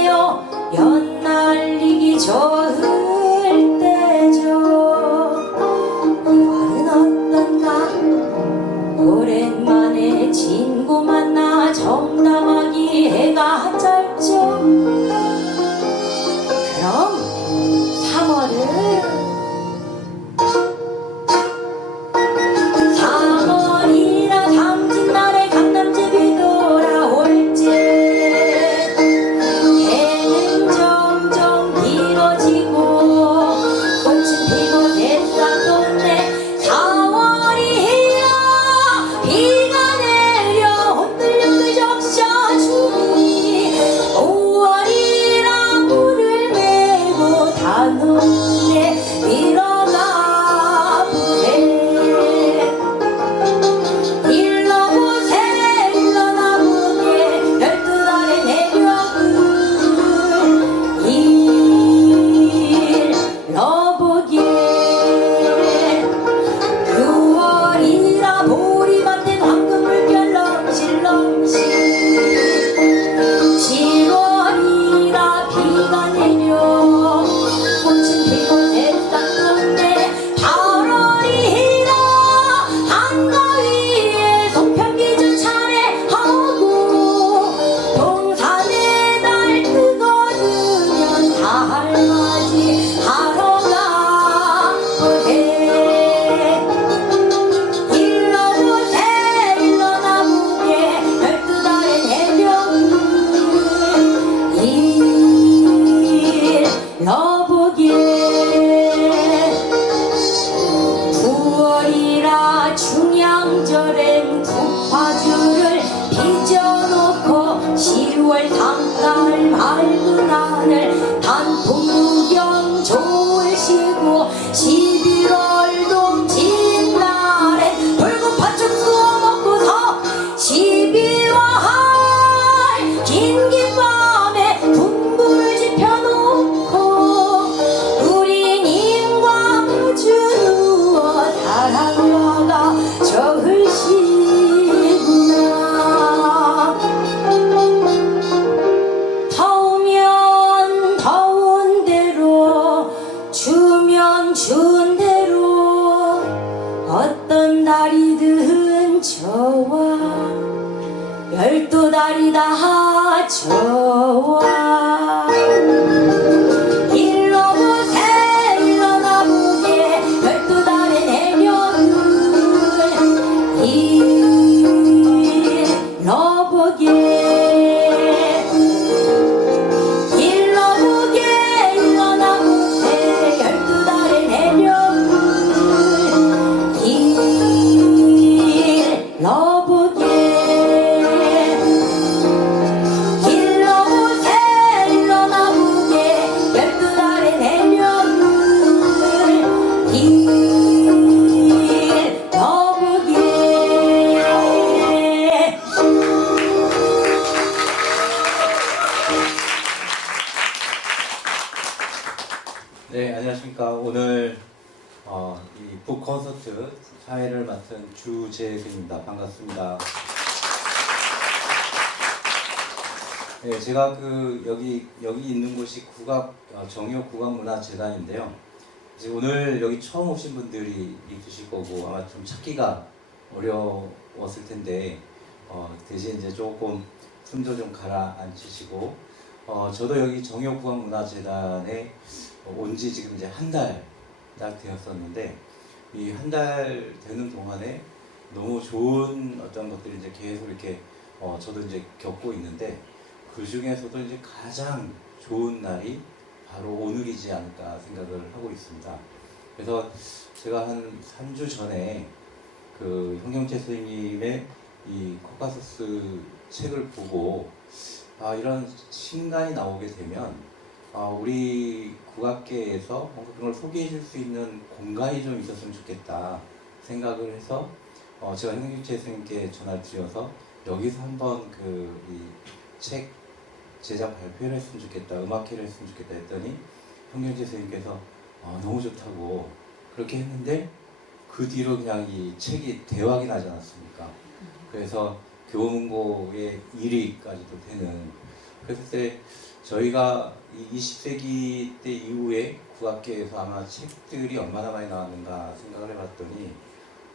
내어 연날리기 좋을 때죠. 이월은 어떤가 오랜만에 친구 만나 정담하기 해가 짧죠. 그럼 3월은 3월이라 당진날에 강남집이 돌아올 때 해는 점점 길어지고 꽃은 피고 뱃산 동네 4월이라 비가 내려 흔들려도 적셔주니 5월이라 물을 메고 단원에 밀어가 보세. 일러보세 일러나보게 12달의 내력을 일러보게. 6월이라 보리밭엔 황금물결 넘실넘실 7월이라 비가 내려 꽃은 피고 뱃산 동네 8월이라 한가위에 송편기준 차례하고 동산의 달 뜨거우면 달맞이 하러 가보세. 일러보세 일러나보게 12달의 내력을 일러보게. 9월이라 중양절엔 국화주를 빚어놓고 10월 당달 맑은 하늘 단풍 구경 좋으시고 11월 동진 날엔 붉은 팥죽 구워 먹고서 12월 긴긴 밤에 분불을 지펴놓고 우리 님과 마주 누워 사랑하가 적으시구나. 더우면 더운 대로 추면 추운 대로 어떤 달이든 좋아 12달이 다 좋아. 일러보세 일러나보게 12달의 내력을 일러보게. 일러보게 일러나보세 12달의 내력을 일러보게. 일러보세 일러나보게 12달의 내력을 일러보게. 네, 안녕하십니까. 오늘 이 북콘서트 사회를 맡은 주재근입니다. 반갑습니다. 네, 제가 여기 있는 곳이 정요 국악문화재단인데요. 이제 오늘 여기 처음 오신 분들이 있으실 거고 아마 좀 찾기가 어려웠을 텐데 대신 이제 조금 숨도 좀 가라앉히시고 저도 여기 정요 국악문화재단에 온 지 지금 이제 한 달 딱 되었었는데 이 한 달 되는 동안에 너무 좋은 어떤 것들이 이제 계속 이렇게 저도 이제 겪고 있는데 그 중에서도 이제 가장 좋은 날이 바로 오늘이지 않을까 생각을 하고 있습니다. 그래서 제가 한 3주 전에 그 홍경채 선생님의 이 코카소스 책을 보고 이런 신간이 나오게 되면 우리 국악계에서 뭔가 그걸 소개해 줄 수 있는 공간이 좀 있었으면 좋겠다 생각을 해서 제가 홍경채 선생님께 전화를 드려서 여기서 한번 이 책 제작 발표를 했으면 좋겠다, 음악회를 했으면 좋겠다 했더니 홍경채 선생님께서 너무 좋다고 그렇게 했는데 그 뒤로 그냥 이 책이 대박이 나지 않았습니까? 그래서 교문고의 1위까지도 되는, 그랬을 때 저희가 이 20세기 때 이후에 국악계에서 아마 책들이 얼마나 많이 나왔는가 생각을 해봤더니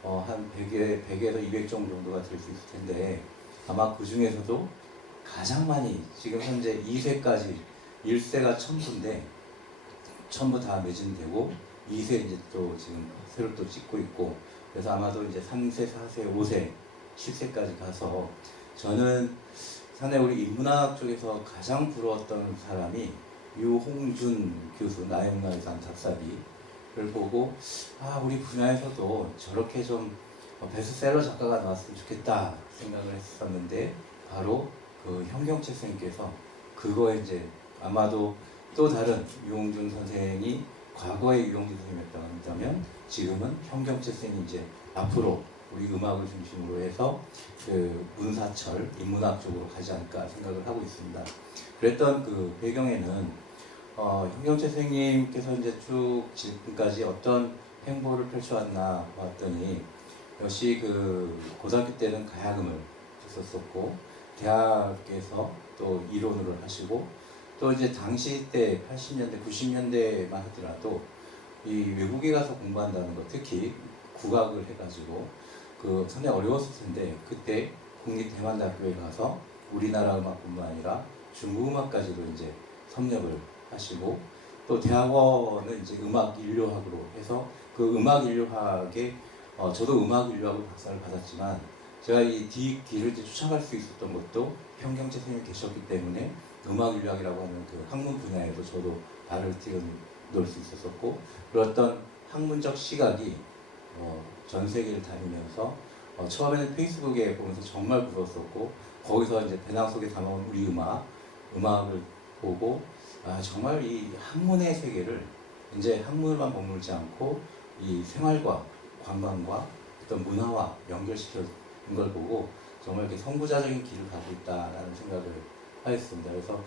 한 100에서 200 정도가 될 수 있을 텐데 아마 그 중에서도 가장 많이 지금 현재 2세까지 1세가 천부인데 전부 다 매진되고 2세 이제 또 지금 새로 또 찍고 있고 그래서 아마도 이제 3세, 4세, 5세, 7세까지 가서 저는 상당히 우리 인문학 쪽에서 가장 부러웠던 사람이 유홍준 교수 나영문화유산 작사비를 보고 우리 분야에서도 저렇게 좀 베스트셀러 작가가 나왔으면 좋겠다 생각을 했었는데 바로 그 현경채 선생님께서 그거에 이제 아마도 또 다른 유홍준 선생이 과거의 유홍준 선생님이었다고 한다면 지금은 현경채 선생이 이제 앞으로 우리 음악을 중심으로 해서 그 문사철, 인문학 쪽으로 가지 않을까 생각을 하고 있습니다. 그랬던 그 배경에는 현경채 선생님께서 이제 쭉 지금까지 어떤 행보를 펼쳐왔나 봤더니 역시 그 고등학교 때는 가야금을 했었었고 대학에서 또 이론을 하시고 또 이제 당시 때 80년대, 90년대만 하더라도 이 외국에 가서 공부한다는 거, 특히 국악을 해가지고 그 상당히 어려웠을 텐데 그때 국립대만대학교에 가서 우리나라 음악뿐만 아니라 중국 음악까지도 이제 섭렵을 하시고 또 대학원은 이제 음악인류학으로 해서 그 음악인류학에 저도 음악인류학으로 박사를 받았지만 제가 이 길을 이제 쫓아갈 수 있었던 것도 현경채 선생님이 계셨기 때문에 음악인류학이라고 하는 그 학문 분야에도 저도 발을 뛰어놀 수 있었었고 그랬던 학문적 시각이 전 세계를 다니면서 처음에는 페이스북에 보면서 정말 부러웠었고 거기서 이제 배낭 속에 담아온 우리 음악을 보고 정말 이 학문의 세계를 이제 학문만 머물지 않고 이 생활과 관광과 어떤 문화와 연결시켜준 걸 보고 정말 이렇게 선구자적인 길을 가고 있다라는 생각을 하였습니다. 그래서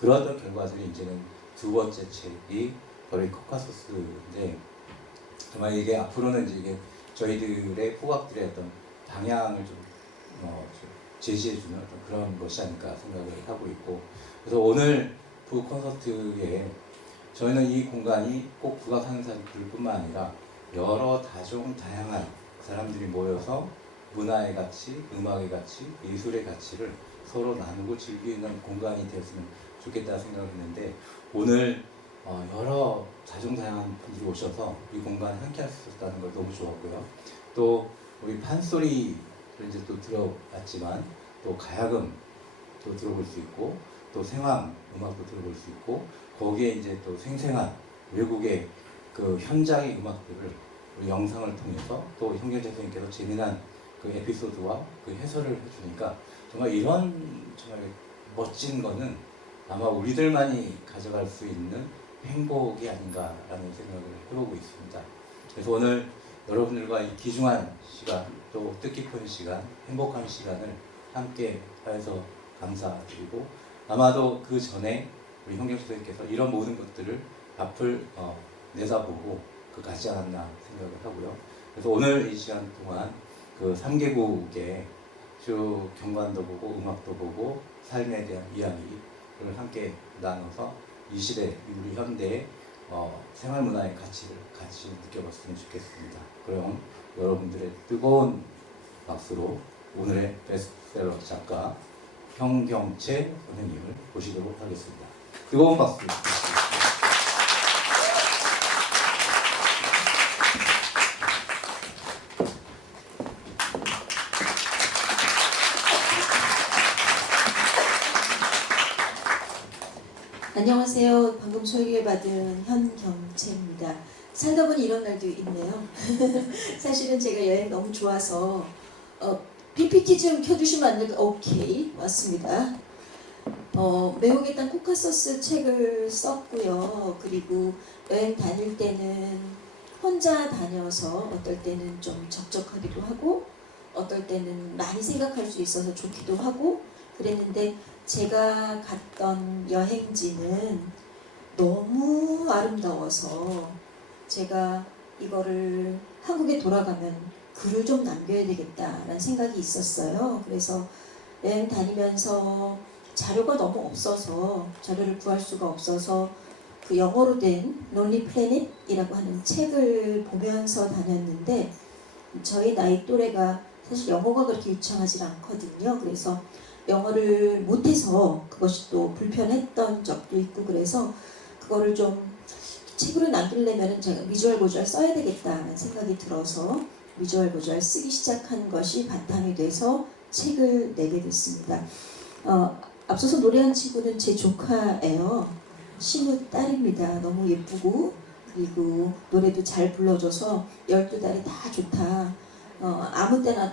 그런 결과들이 이제는 두 번째 책이 더레이 코카소스인데 정말 이게 앞으로는 이제 이게 저희들의 후학들의 어떤 방향을 좀 제시해주는 어떤 그런 것이 아닐까 생각을 하고 있고 그래서 오늘 부 콘서트에 저희는 이 공간이 꼭 국악하는 사람들뿐만 아니라 여러 다양한 사람들이 모여서 문화의 가치, 음악의 가치, 예술의 가치를 서로 나누고 즐기는 공간이 되었으면 좋겠다 생각을 했는데 오늘 여러 다양한 분들이 오셔서 이 공간에 함께 할 수 있었다는 걸 너무 좋았고요. 또 우리 판소리를 이제 또 들어봤지만 또 가야금도 들어볼 수 있고 또 생황 음악도 들어볼 수 있고 거기에 이제 또 생생한 외국의 그 현장의 음악들을 우리 영상을 통해서 또 현경채 선생님께서 재미난 그 에피소드와 그 해설을 해주니까 정말 이런 정말 멋진 거는 아마 우리들만이 가져갈 수 있는 행복이 아닌가라는 생각을 해보고 있습니다. 그래서 오늘 여러분들과 이 귀중한 시간, 또 뜻깊은 시간, 행복한 시간을 함께 하여서 감사드리고 아마도 그 전에 우리 현경채 선생님께서 이런 모든 것들을 앞을 내다보고 가지 않았나 생각을 하고요. 그래서 오늘 이 시간 동안 그 3개국의 쭉 경관도 보고 음악도 보고 삶에 대한 이야기를 함께 나눠서 이 시대 우리 현대의 생활문화의 가치를 같이 느껴봤으면 좋겠습니다. 그럼 여러분들의 뜨거운 박수로 오늘의 베스트셀러 작가 현경채 선생님을 모시도록 하겠습니다. 뜨거운 박수 부탁드립니다. 안녕하세요. 방금 소개받은 현경채입니다. 살다 보니 이런 날도 있네요. 사실은 제가 여행 너무 좋아서 PPT 좀 켜주시면 안 될까요? 오케이, 왔습니다. 매혹의 땅 코카소스 책을 썼고요. 그리고 여행 다닐 때는 혼자 다녀서 어떨 때는 좀 적적하기도 하고 어떨 때는 많이 생각할 수 있어서 좋기도 하고 그랬는데 제가 갔던 여행지는 너무 아름다워서 제가 이거를 한국에 돌아가면 글을 좀 남겨야 되겠다라는 생각이 있었어요. 그래서 여행 다니면서 자료가 너무 없어서 자료를 구할 수가 없어서 그 영어로 된 론리 플래닛이라고 하는 책을 보면서 다녔는데 저희 나이 또래가 사실 영어가 그렇게 유창하지 않거든요. 그래서 영어를 못해서 그것이 또 불편했던 적도 있고 그래서 그거를 좀 책으로 남기려면 제가 비주얼 고주얼 써야 되겠다는 생각이 들어서 비주얼 고주얼 쓰기 시작한 것이 바탕이 돼서 책을 내게 됐습니다. 앞서서 노래한 친구는 제 조카예요. 신우 딸입니다. 너무 예쁘고 그리고 노래도 잘 불러줘서 12달이 다 좋다. 아무 때나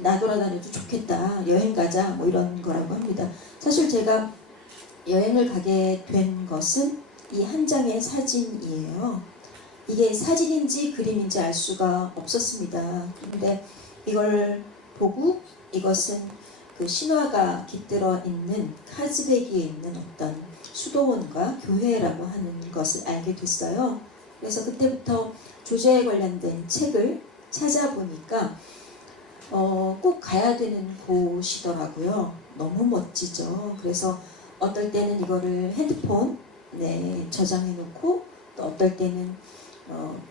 나돌아다녀도 좋겠다. 여행 가자 뭐 이런 거라고 합니다. 사실 제가 여행을 가게 된 것은 이 한 장의 사진이에요. 이게 사진인지 그림인지 알 수가 없었습니다. 그런데 이걸 보고 이것은 그 신화가 깃들어 있는 카즈베기에 있는 어떤 수도원과 교회라고 하는 것을 알게 됐어요. 그래서 그때부터 조제에 관련된 책을 찾아보니까 꼭 가야 되는 곳이더라고요. 너무 멋지죠. 그래서 어떨 때는 이거를 핸드폰에 저장해 놓고 또 어떨 때는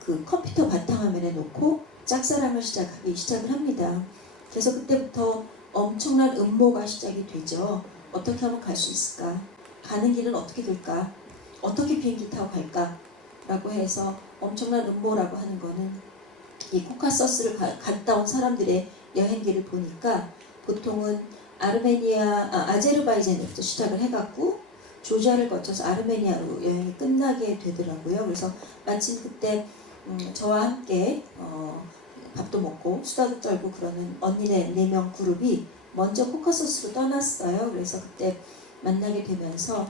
그 컴퓨터 바탕화면에 놓고 짝사랑을 시작을 합니다. 그래서 그때부터 엄청난 음모가 시작이 되죠. 어떻게 하면 갈 수 있을까? 가는 길은 어떻게 될까? 어떻게 비행기 타고 갈까? 라고 해서 엄청난 음모라고 하는 거는 이 코카서스를 갔다 온 사람들의 여행기를 보니까 보통은 아제르바이잔에부터 시작을 해갖고 조지아를 거쳐서 아르메니아로 여행이 끝나게 되더라고요. 그래서 마침 그때 저와 함께 밥도 먹고 수다도 떨고 그러는 언니네 4명 그룹이 먼저 코카서스로 떠났어요. 그래서 그때 만나게 되면서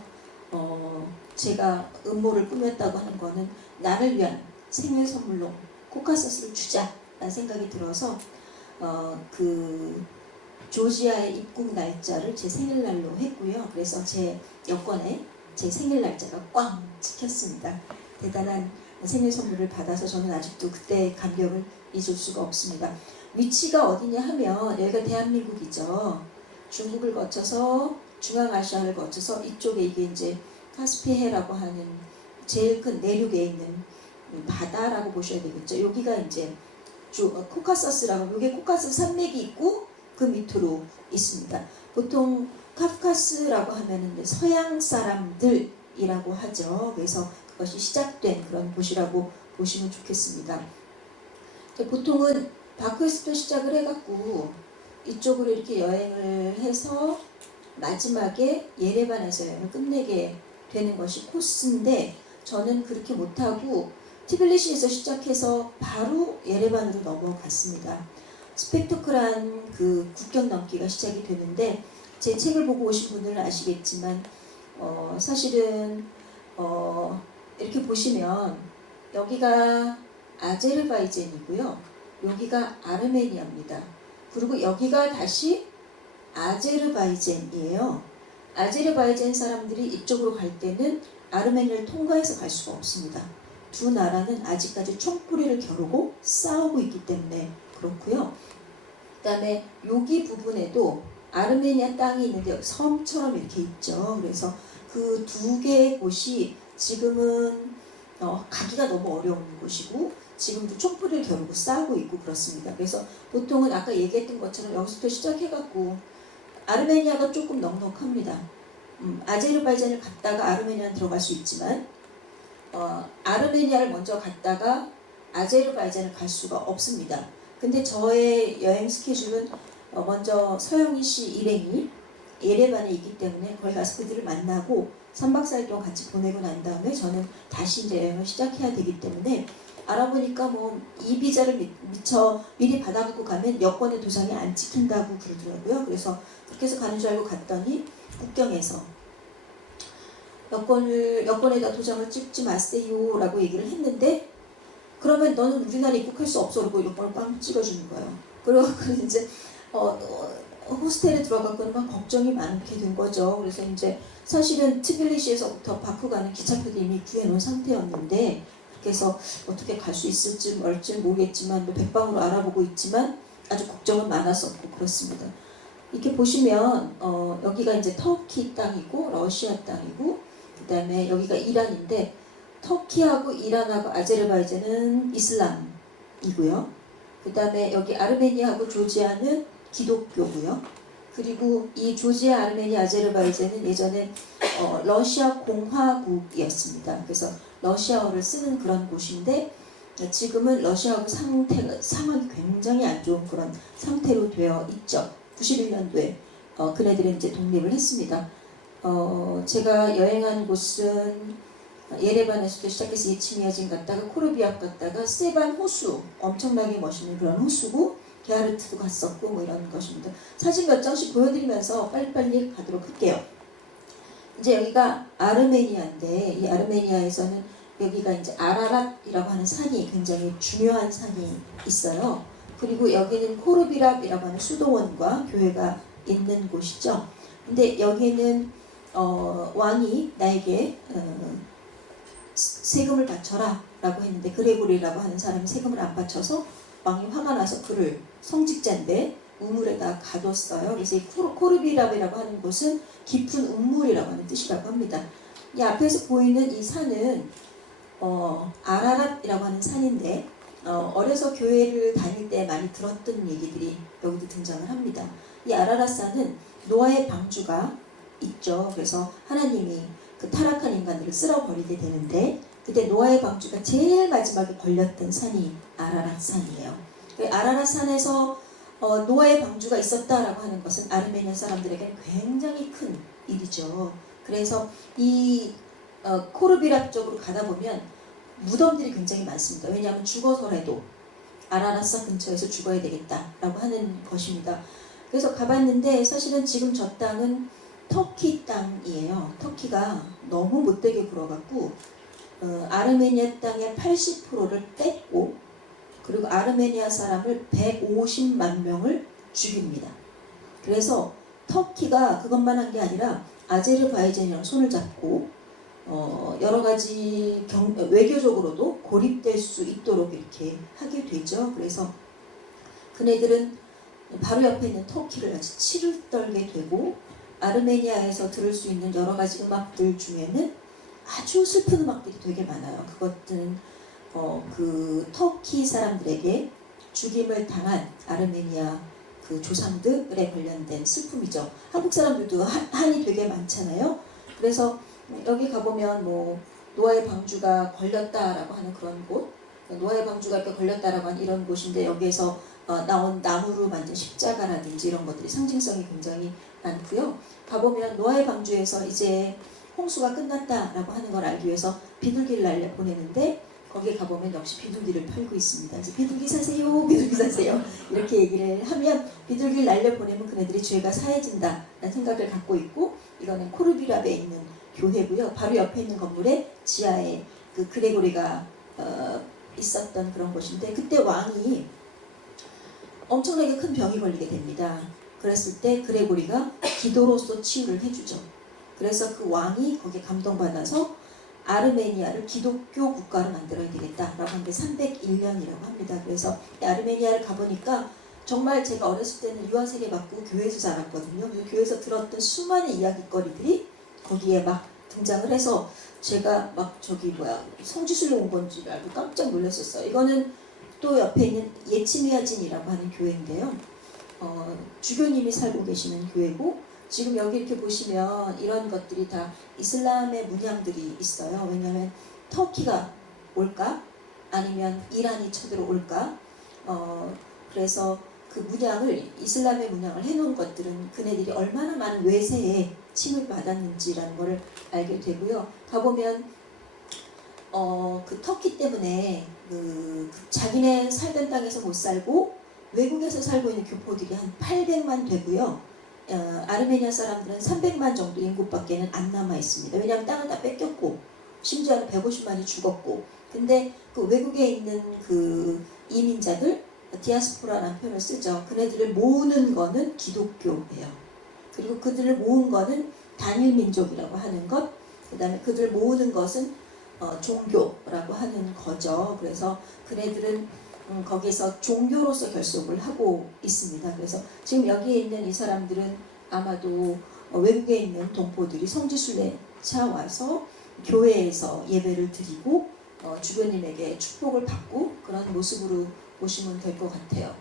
제가 음모를 꾸몄다고 하는 거는 나를 위한 생일 선물로 코카서스를 주자라는 생각이 들어서 그 조지아의 입국 날짜를 제 생일날로 했고요. 그래서 제 여권에 제 생일 날짜가 꽝 찍혔습니다. 대단한 생일 선물을 받아서 저는 아직도 그때의 감격을 잊을 수가 없습니다. 위치가 어디냐 하면 여기가 대한민국이죠. 중국을 거쳐서 중앙아시아를 거쳐서 이쪽에 이게 이제 카스피해라고 하는 제일 큰 내륙에 있는 바다라고 보셔야 되겠죠. 여기가 이제 코카서스라고, 여기 코카스 산맥이 있고 그 밑으로 있습니다. 보통 카프카스라고 하면은 서양 사람들이라고 하죠. 그래서 그것이 시작된 그런 곳이라고 보시면 좋겠습니다. 보통은 바크에서부터 시작을 해갖고 이쪽으로 이렇게 여행을 해서 마지막에 예레반에서 여행을 끝내게 되는 것이 코스인데 저는 그렇게 못하고 티빌리시에서 시작해서 바로 예레반으로 넘어갔습니다. 스펙터클한 그 국경 넘기가 시작이 되는데 제 책을 보고 오신 분들은 아시겠지만 사실은 이렇게 보시면 여기가 아제르바이잔이고요. 여기가 아르메니아입니다. 그리고 여기가 다시 아제르바이잔이에요. 아제르바이잔 사람들이 이쪽으로 갈 때는 아르메니아를 통과해서 갈 수가 없습니다. 두 나라는 아직까지 총뿌리를 겨루고 싸우고 있기 때문에 그렇고요. 그 다음에 여기 부분에도 아르메니아 땅이 있는데 섬처럼 이렇게 있죠. 그래서 그 두 개의 곳이 지금은 가기가 너무 어려운 곳이고 지금도 총뿌리를 겨루고 싸우고 있고 그렇습니다. 그래서 보통은 아까 얘기했던 것처럼 여기서부터 시작해갖고 아르메니아가 조금 넉넉합니다. 아제르바이잔을 갔다가 아르메니아는 들어갈 수 있지만 아르메니아를 먼저 갔다가 아제르바이잔을 갈 수가 없습니다. 근데 저의 여행 스케줄은 먼저 서영희 씨 일행이 예레반에 있기 때문에 거기 가서 그들을 만나고 3박 4일 동안 같이 보내고 난 다음에 저는 다시 이제 여행을 시작해야 되기 때문에 알아보니까 뭐 이 비자를 미리 받아갖고 가면 여권에 도장이 안 찍힌다고 그러더라고요. 그래서 그렇게 해서 가는 줄 알고 갔더니 국경에서 여권에다 도장을 찍지 마세요 라고 얘기를 했는데 그러면 너는 우리나라에 입국할 수 없어 그러고 여권을 꽝 찍어주는 거예요. 그리고 이제 호스텔에 들어가고는 막 걱정이 많게 된 거죠. 그래서 이제 사실은 트빌리시에서부터 바쿠 가는 기차표도 이미 구해놓은 상태였는데 그래서 어떻게 갈 수 있을지 모르겠지만 백방으로 알아보고 있지만 아주 걱정은 많았었고 그렇습니다. 이렇게 보시면 여기가 이제 터키 땅이고 러시아 땅이고 그다음에 여기가 이란인데 터키하고 이란하고 아제르바이잔은 이슬람이고요. 그다음에 여기 아르메니아하고 조지아는 기독교고요. 그리고 이 조지아, 아르메니아, 아제르바이잔은 예전에 러시아 공화국이었습니다. 그래서 러시아어를 쓰는 그런 곳인데 지금은 러시아하고 상황이 굉장히 안 좋은 그런 상태로 되어 있죠. 91년도에 그네들은 이제 독립을 했습니다. 제가 여행한 곳은 예레반에서도 시작해서 예치미야진 갔다가 코르비압 갔다가 세반 호수, 엄청나게 멋있는 그런 호수고 게하르트도 갔었고 뭐 이런 것입니다. 사진 몇 장씩 보여드리면서 빨리빨리 가도록 할게요. 이제 여기가 아르메니아인데 이 아르메니아에서는 여기가 이제 아라랏이라고 하는 산이 굉장히 중요한 산이 있어요. 그리고 여기는 코르비랍이라고 하는 수도원과 교회가 있는 곳이죠. 근데 여기는 왕이 나에게 세금을 바쳐라 라고 했는데 그레고리라고 하는 사람이 세금을 안 바쳐서 왕이 화가 나서 그를 성직자인데 우물에다 가뒀어요. 그래서 이 코르비랍이라고 하는 곳은 깊은 우물이라고 하는 뜻이라고 합니다. 이 앞에서 보이는 이 산은 아라랏이라고 하는 산인데 어려서 교회를 다닐 때 많이 들었던 얘기들이 여기도 등장을 합니다. 이 아라랏 산은 노아의 방주가 있죠. 그래서 하나님이 그 타락한 인간들을 쓸어버리게 되는데 그때 노아의 방주가 제일 마지막에 걸렸던 산이 아라랏 산이에요. 아라랏 산에서 노아의 방주가 있었다라고 하는 것은 아르메니아 사람들에게는 굉장히 큰 일이죠. 그래서 이 코르비랍 쪽으로 가다 보면 무덤들이 굉장히 많습니다. 왜냐하면 죽어서라도 아라랏 산 근처에서 죽어야 되겠다라고 하는 것입니다. 그래서 가봤는데 사실은 지금 저 땅은 터키 땅이에요. 터키가 너무 못되게 굴어갖고 아르메니아 땅의 80%를 뺐고 그리고 아르메니아 사람을 150만 명을 죽입니다. 그래서 터키가 그것만 한 게 아니라 아제르바이잔이랑 손을 잡고 여러 가지 외교적으로도 고립될 수 있도록 이렇게 하게 되죠. 그래서 그네들은 바로 옆에 있는 터키를 아주 치를 떨게 되고 아르메니아에서 들을 수 있는 여러 가지 음악들 중에는 아주 슬픈 음악들이 되게 많아요. 그것들은 그 터키 사람들에게 죽임을 당한 아르메니아 그 조상들에 관련된 슬픔이죠. 한국 사람들도 한이 되게 많잖아요. 그래서 여기 가보면 뭐 노아의 방주가 걸렸다라고 하는 그런 곳, 노아의 방주가 이렇게 걸렸다라고 하는 이런 곳인데 여기에서 나온 나무로 만든 십자가라든지 이런 것들이 상징성이 굉장히 많고요. 가보면 노아의 방주에서 이제 홍수가 끝났다라고 하는 걸 알기 위해서 비둘기를 날려 보내는데 거기에 가보면 역시 비둘기를 팔고 있습니다. 그래서 비둘기 사세요, 비둘기 사세요 이렇게 얘기를 하면 비둘기를 날려 보내면 그네들이 죄가 사해진다라는 생각을 갖고 있고 이거는 코르비랍에 있는 교회고요. 바로 옆에 있는 건물에 지하에 그 그레고리가 있었던 그런 곳인데 그때 왕이 엄청나게 큰 병이 걸리게 됩니다. 그랬을 때 그레고리가 기도로서 치유를 해주죠. 그래서 그 왕이 거기에 감동받아서 아르메니아를 기독교 국가로 만들어야 되겠다라고 하는데 301년이라고 합니다. 그래서 아르메니아를 가보니까 정말 제가 어렸을 때는 유아세례 받고 교회에서 자랐거든요. 그래서 교회에서 들었던 수많은 이야기거리들이 거기에 막 등장을 해서 제가 막 성지순례 온 건지 알고 깜짝 놀랐었어요. 이거는 또 옆에 있는 예치미야진이라고 하는 교회인데요. 주교님이 살고 계시는 교회고 지금 여기 이렇게 보시면 이런 것들이 다 이슬람의 문양들이 있어요. 왜냐하면 터키가 올까? 아니면 이란이 쳐들어올까? 그래서 그 문양을 이슬람의 문양을 해놓은 것들은 그네들이 얼마나 많은 외세에 침을 받았는지라는 것을 알게 되고요. 가보면 그 터키 때문에 그 자기네 살던 땅에서 못 살고 외국에서 살고 있는 교포들이 한 800만 되고요. 아르메니아 사람들은 300만 정도 인구밖에는 안 남아 있습니다. 왜냐하면 땅을 다 뺏겼고 심지어는 150만이 죽었고 근데 그 외국에 있는 그 이민자들 디아스포라라는 표현을 쓰죠. 그네들을 모으는 거는 기독교예요. 그리고 그들을 모은 거는 단일 민족이라고 하는 것, 그 다음에 그들을 모으는 것은 종교라고 하는 거죠. 그래서 그네들은 거기서 종교로서 결속을 하고 있습니다. 그래서 지금 여기에 있는 이 사람들은 아마도 외국에 있는 동포들이 성지순례 차 와서 교회에서 예배를 드리고 주교님에게 축복을 받고 그런 모습으로 보시면 될 것 같아요.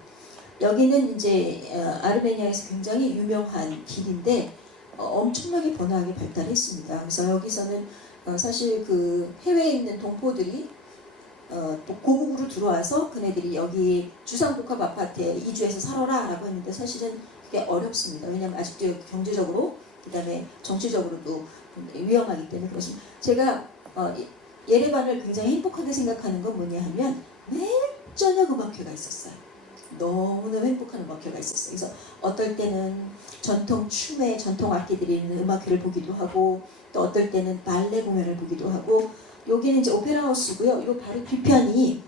여기는 이제 아르메니아에서 굉장히 유명한 길인데 엄청나게 번화하게 발달했습니다. 그래서 여기서는 사실 그 해외에 있는 동포들이 또 고국으로 들어와서 그네들이 여기 주상복합 아파트에 이주해서 살아라 라고 했는데 사실은 그게 어렵습니다. 왜냐하면 아직도 경제적으로 그다음에 정치적으로도 위험하기 때문에 그렇습니다. 제가 예레반을 굉장히 행복하게 생각하는 건 뭐냐 하면 매일 저녁 음악회가 있었어요. 너무너무 행복한 음악회가 있었어요. 그래서 어떨 때는 전통 춤의 전통 악기들이 있는 음악회를 보기도 하고 또 어떨 때는 발레 공연을 보기도 하고 여기는 이제 오페라 하우스고요. 이 바로 뒤편이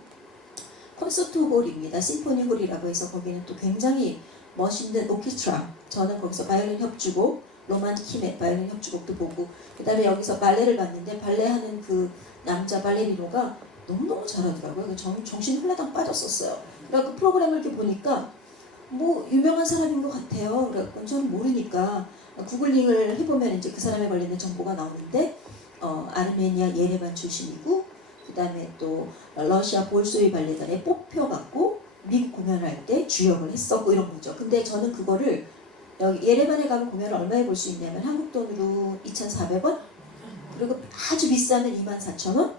콘서트 홀입니다. 심포니 홀이라고 해서 거기는 또 굉장히 멋있는 오케스트라. 저는 거기서 바이올린 협주곡, 로만 키메 바이올린 협주곡도 보고 그 다음에 여기서 발레를 봤는데 발레하는 그 남자 발레리노가 너무너무 잘하더라고요. 정신 흘러당 빠졌었어요. 그래서 그 프로그램을 이렇게 보니까 뭐 유명한 사람인 것 같아요. 그래서 저는 모르니까 구글링을 해보면 이제 그 사람에 관련된 정보가 나오는데 아르메니아 예레반 출신이고 그 다음에 또 러시아 볼소이 발레단에 뽑혀갖고 미국 공연할 때 주역을 했었고 이런 거죠. 근데 저는 그거를 여기 예레반에 가면 공연을 얼마에 볼 수 있냐면 한국 돈으로 2,400원 그리고 아주 비싸면 24,000원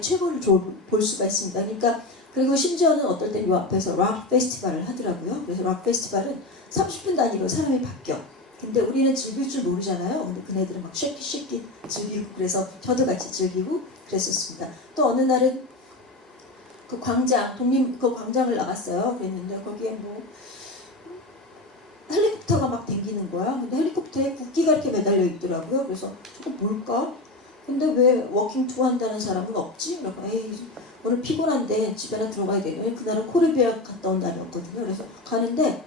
최고를 볼 수가 있습니다. 그러니까 그리고 심지어는 어떨 때 이 앞에서 락 페스티벌을 하더라고요. 그래서 락 페스티벌은 30분 단위로 사람이 바뀌어. 근데 우리는 즐길 줄 모르잖아요. 근데 그네들은 막 쉐키 즐기고 그래서 저도 같이 즐기고 그랬었습니다. 또 어느 날은 그 광장 그 광장을 나갔어요. 그랬는데 거기에 뭐 헬리콥터가 막 댕기는 거야. 근데 헬리콥터에 국기가 이렇게 매달려 있더라고요. 그래서 저거 뭘까? 근데 왜 워킹 투어 한다는 사람은 없지? 그래서 에이 오늘 피곤한데 집에나 들어가야 되겠네. 그날은 코르비아 갔다 온 날이었거든요. 그래서 가는데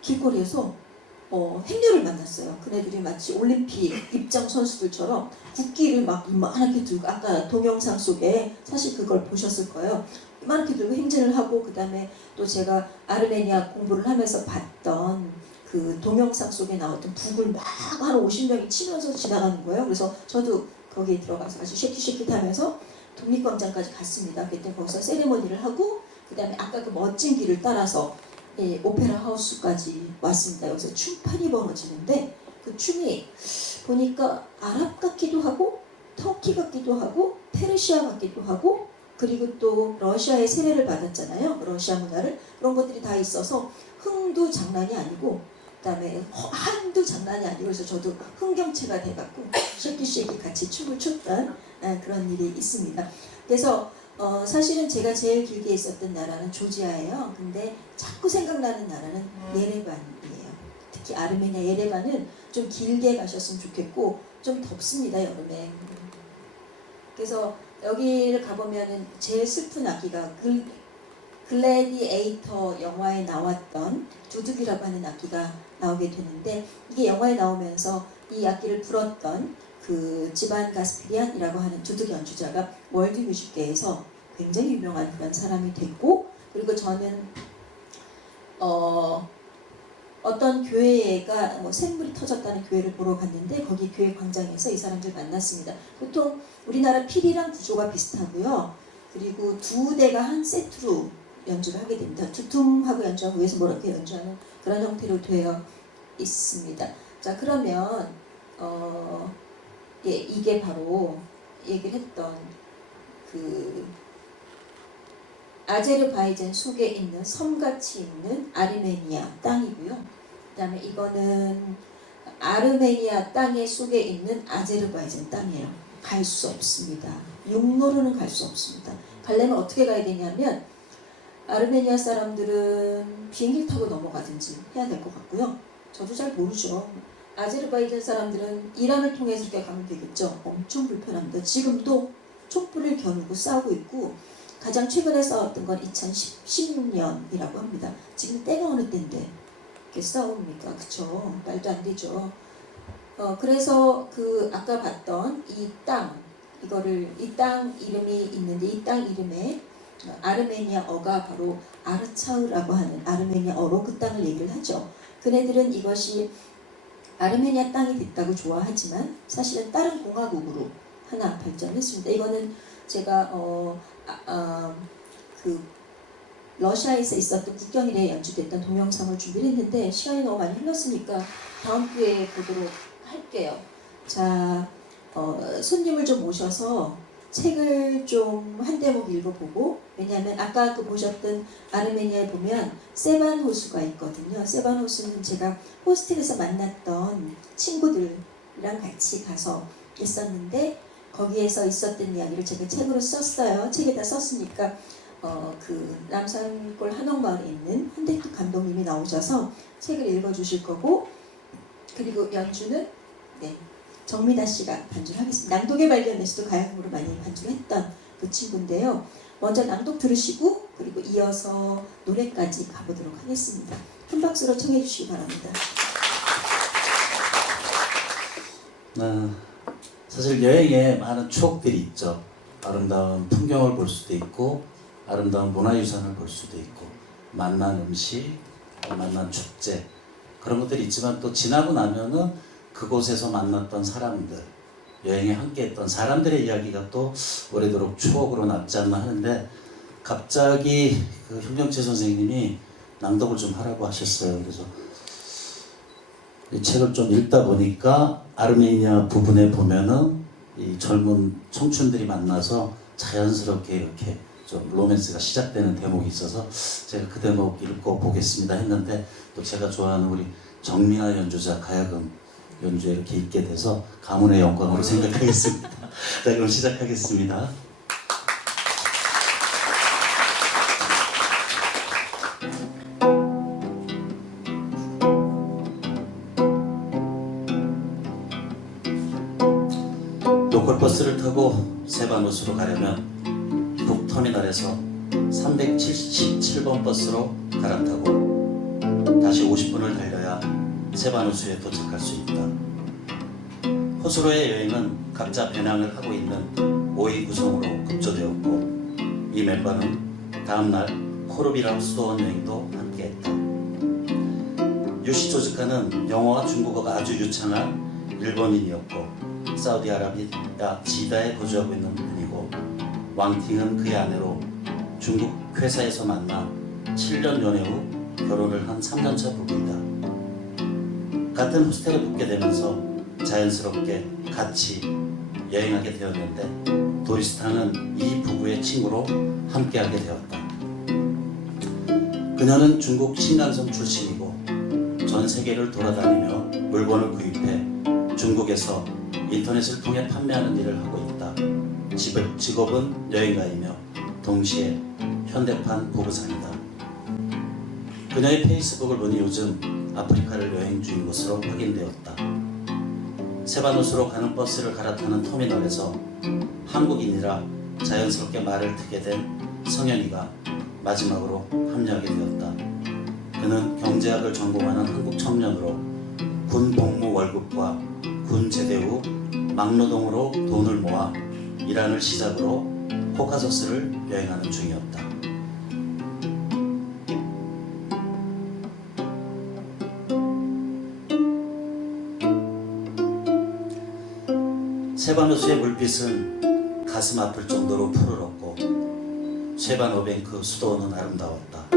길거리에서 행렬을 만났어요. 그네들이 마치 올림픽 입장 선수들처럼 국기를 막 이만하게 들고 아까 동영상 속에 사실 그걸 보셨을 거예요. 이만하게 들고 행진을 하고 그 다음에 또 제가 아르메니아 공부를 하면서 봤던 그 동영상 속에 나왔던 북을 막 한 50명이 치면서 지나가는 거예요. 그래서 저도 거기에 들어가서 아주 쉐킷쉐킷하면서 독립광장까지 갔습니다. 그때 거기서 세레머니를 하고 그 다음에 아까 그 멋진 길을 따라서 오페라 하우스까지 왔습니다. 여기서 춤판이 벌어지는데 그 춤이 보니까 아랍 같기도 하고 터키 같기도 하고 페르시아 같기도 하고 그리고 또 러시아의 세례를 받았잖아요. 러시아 문화를 그런 것들이 다 있어서 흥도 장난이 아니고 그다음에 한도 장난이 아니고 그래서 저도 흥경채가 돼갖고 쉐키쉐키 같이 춤을 췄던 그런 일이 있습니다. 그래서 사실은 제가 제일 길게 있었던 나라는 조지아예요. 근데 자꾸 생각나는 나라는 예레반이에요. 특히 아르메니아 예레반은 좀 길게 가셨으면 좋겠고 좀 덥습니다 여름에. 그래서 여기를 가보면은 제일 슬픈 악기가 글래디에이터 영화에 나왔던 두둑이라고 하는 악기가 나오게 되는데 이게 영화에 나오면서 이 악기를 불었던 그 지반 가스피리안이라고 하는 두둑 연주자가 월드뮤직계에서 굉장히 유명한 그런 사람이 됐고 그리고 저는 어떤 교회가 뭐 샘물이 터졌다는 교회를 보러 갔는데 거기 교회 광장에서 이 사람들 만났습니다. 보통 우리나라 필이랑 구조가 비슷하고요. 그리고 두 대가 한 세트로 연주를 하게 됩니다. 두툼하고 연주하고 위에서 뭐렇게 연주하는 그런 형태로 되어 있습니다. 자 그러면 이게 바로 얘기를 했던 그 아제르바이잔 속에 있는 섬같이 있는 아르메니아 땅이고요. 그 다음에 이거는 아르메니아 땅의 속에 있는 아제르바이잔 땅이에요. 갈 수 없습니다. 육로로는 갈 수 없습니다. 가려면 어떻게 가야 되냐면 아르메니아 사람들은 비행기 타고 넘어가든지 해야 될 것 같고요. 저도 잘 모르죠. 아제르바이잔 사람들은 이란을 통해서 이렇게 가면 되겠죠. 엄청 불편합니다. 지금도 촛불을 겨누고 싸우고 있고 가장 최근에 싸웠던 건 2016년이라고 합니다. 지금 때가 어느 때인데 이렇게 싸웁니까? 그쵸? 말도 안 되죠. 그래서 그 아까 봤던 이 땅 이거를 이 땅 이름이 있는데 이 땅 이름에 아르메니아어가 바로 아르차우라고 하는 아르메니아어로 그 땅을 얘기를 하죠. 그네들은 이것이 아르메니아 땅이 됐다고 좋아하지만 사실은 다른 공화국으로 하나 발전했습니다. 이거는 제가 그 러시아에서 있었던 국경일에 연주됐던 동영상을 준비를 했는데 시간이 너무 많이 흘렀으니까 다음 기회에 보도록 할게요. 자, 손님을 좀 모셔서 책을 좀 한 대목 읽어보고, 왜냐하면 아까 그 보셨던 아르메니아에 보면 세반 호수가 있거든요. 세반 호수는 제가 호스텔에서 만났던 친구들이랑 같이 가서 있었는데 거기에서 있었던 이야기를 제가 책으로 썼어요. 책에다 썼으니까 그 남산골 한옥마을에 있는 한대특 감독님이 나오셔서 책을 읽어주실 거고, 그리고 연주는 정미다 씨가 반주를 하겠습니다. 낭독의 발견에서도 가야금으로 많이 반주를 했던 그 친구인데요. 먼저 낭독 들으시고 그리고 이어서 노래까지 가보도록 하겠습니다. 큰 박수로 청해 주시기 바랍니다. 사실 여행에 많은 추억들이 있죠. 아름다운 풍경을 볼 수도 있고 아름다운 문화유산을 볼 수도 있고 맛난 음식, 맛난 축제 그런 것들이 있지만 또 지나고 나면은 그곳에서 만났던 사람들, 여행에 함께했던 사람들의 이야기가 또 오래도록 추억으로 남지 않나 하는데 갑자기 그 현경채 선생님이 낭독을 좀 하라고 하셨어요. 그래서 이 책을 좀 읽다 보니까 아르메니아 부분에 보면은 이 젊은 청춘들이 만나서 자연스럽게 이렇게 좀 로맨스가 시작되는 대목이 있어서 제가 그 대목 읽어보겠습니다 했는데 또 제가 좋아하는 우리 정민아 연주자 가야금 연주에 이렇게 있게 돼서 가문의 영광으로 생각하겠습니다. 자, 그럼 시작하겠습니다. 로컬버스를 타고 세바노스로 가려면 북터미널에서 377번 버스로 갈아타고 다시 50분을 달려야 세바노스에 도착할 수 있다. 호수로의 여행은 각자 배낭을 하고 있는 5인 구성으로 급조되었고 이 멤버는 다음날 호르비랑 수도원 여행도 함께했다. 유시 조즈카는 영어와 중국어가 아주 유창한 일본인이었고 사우디아라비아 지다에 거주하고 있는 분이고 왕팅은 그의 아내로 중국 회사에서 만나 7년 연애 후 결혼을 한 3년차 부부이다. 같은 호스텔에 묵게 되면서 자연스럽게 같이 여행하게 되었는데 도리스타는 이 부부의 친구로 함께하게 되었다. 그녀는 중국 신간성 출신이고 전 세계를 돌아다니며 물건을 구입해 중국에서 인터넷을 통해 판매하는 일을 하고 있다. 직업은 여행가이며 동시에 현대판 부부상이다. 그녀의 페이스북을 보니 요즘 아프리카를 여행 중인 것으로 확인되었다. 세바노스로 가는 버스를 갈아타는 터미널에서 한국인이라 자연스럽게 말을 트게 된 성현이가 마지막으로 합류하게 되었다. 그는 경제학을 전공하는 한국 청년으로 군 복무 월급과 군 제대 후 막노동으로 돈을 모아 이란을 시작으로 코카소스를 여행하는 중이었다. 세바노스의 물빛은 가슴 아플 정도로 푸르렀고 쉐바노뱅크 수도원은 아름다웠다.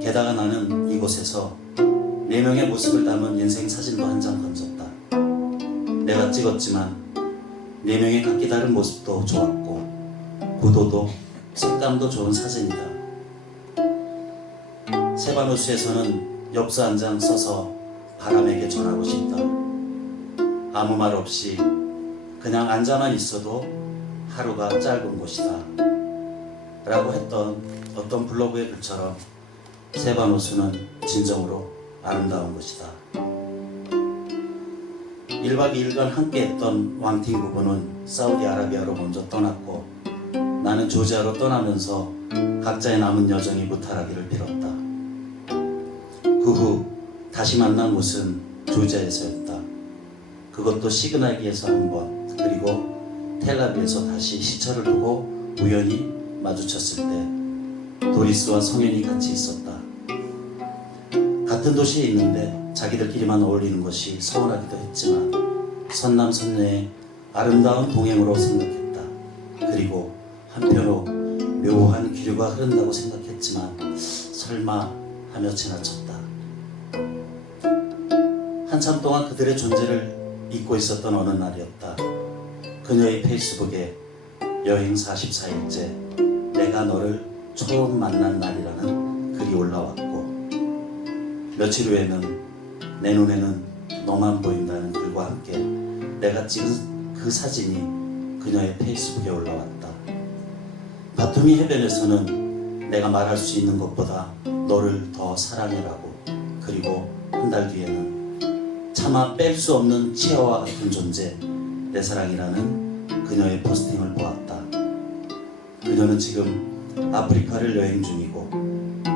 게다가 나는 이곳에서 4명의 모습을 담은 인생 사진도 한 장 건졌다. 내가 찍었지만 4명의 각기 다른 모습도 좋았고 구도도 색감도 좋은 사진이다. 세바노스에서는 엽서 한 장 써서 바람에게 전하고 싶다. 아무 말 없이 그냥 앉아만 있어도 하루가 짧은 곳이다 라고 했던 어떤 블로그의 글처럼 세바노스는 진정으로 아름다운 곳이다. 1박 2일간 함께했던 왕팅 부부는 사우디아라비아로 먼저 떠났고 나는 조지아로 떠나면서 각자의 남은 여정이 무탈하기를 빌었다. 그 후 다시 만난 곳은 조지아에서였다. 그것도 시그나기에서 한 번, 그리고 텔라비에서 다시 시차를 두고 우연히 마주쳤을 때 도리스와 성현이 같이 있었다. 같은 도시에 있는데 자기들끼리만 어울리는 것이 서운하기도 했지만 선남선녀의 아름다운 동행으로 생각했다. 그리고 한편으로 묘한 기류가 흐른다고 생각했지만 설마 하며 지나쳤다. 한참 동안 그들의 존재를 잊고 있었던 어느 날이었다. 그녀의 페이스북에 여행 44일째 내가 너를 처음 만난 날이라는 글이 올라왔고 며칠 후에는 내 눈에는 너만 보인다는 글과 함께 내가 찍은 그 사진이 그녀의 페이스북에 올라왔다. 바투미 해변에서는 내가 말할 수 있는 것보다 너를 더 사랑해라고, 그리고 한 달 뒤에는 차마 뺄 수 없는 치아와 같은 존재 내 사랑이라는 그녀의 포스팅을 보았다. 그녀는 지금 아프리카를 여행 중이고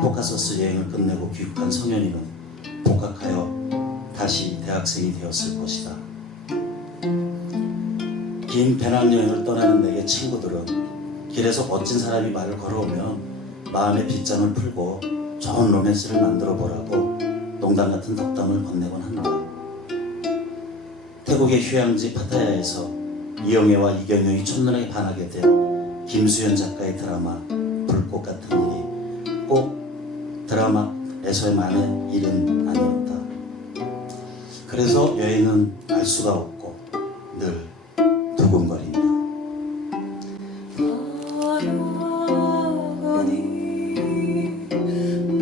코카서스 여행을 끝내고 귀국한 성현이는 복학하여 다시 대학생이 되었을 것이다. 긴 배낭여행을 떠나는 내게 친구들은 길에서 멋진 사람이 말을 걸어오면 마음의 빗장을 풀고 좋은 로맨스를 만들어 보라고 농담 같은 덕담을 건네곤 한다. 태국의 휴양지 파타야에서 이영애와 이경영이 첫눈에 반하게 된 김수현 작가의 드라마 불꽃 같은 일이 꼭 드라마에서만의 일은 아니었다. 그래서 여행은 알 수가 없고 늘 두근거린다.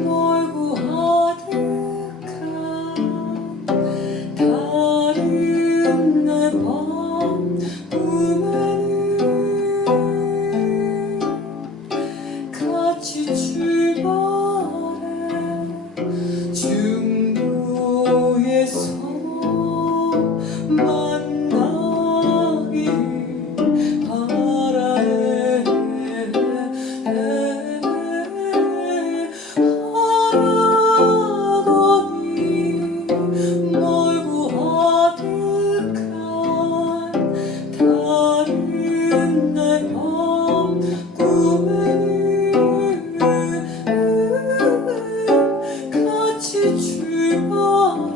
멀고 아득한 다른 날 밤 꿈에는 같이 출발해 중도에서 만나길 바라네. 알아가니 멀고 아득한 다른 날 밤 꿈에는 같이 출발해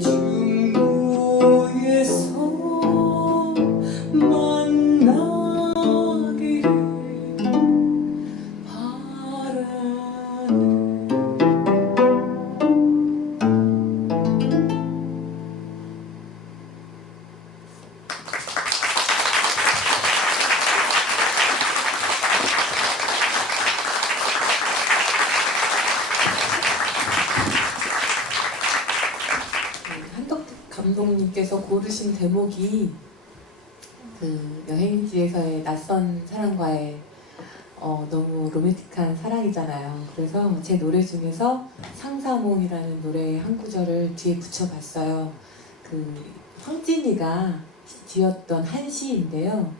중도에서 만나길 바라네. 한덕택 감독님께서 고르신 대목이 그 여행지에서의 낯선 사람과의 너무 로맨틱한 사랑이잖아요. 그래서 제 노래 중에서 상사몽이라는 노래 한 구절을 뒤에 붙여봤어요. 그 황진이가 지었던 한 시인데요.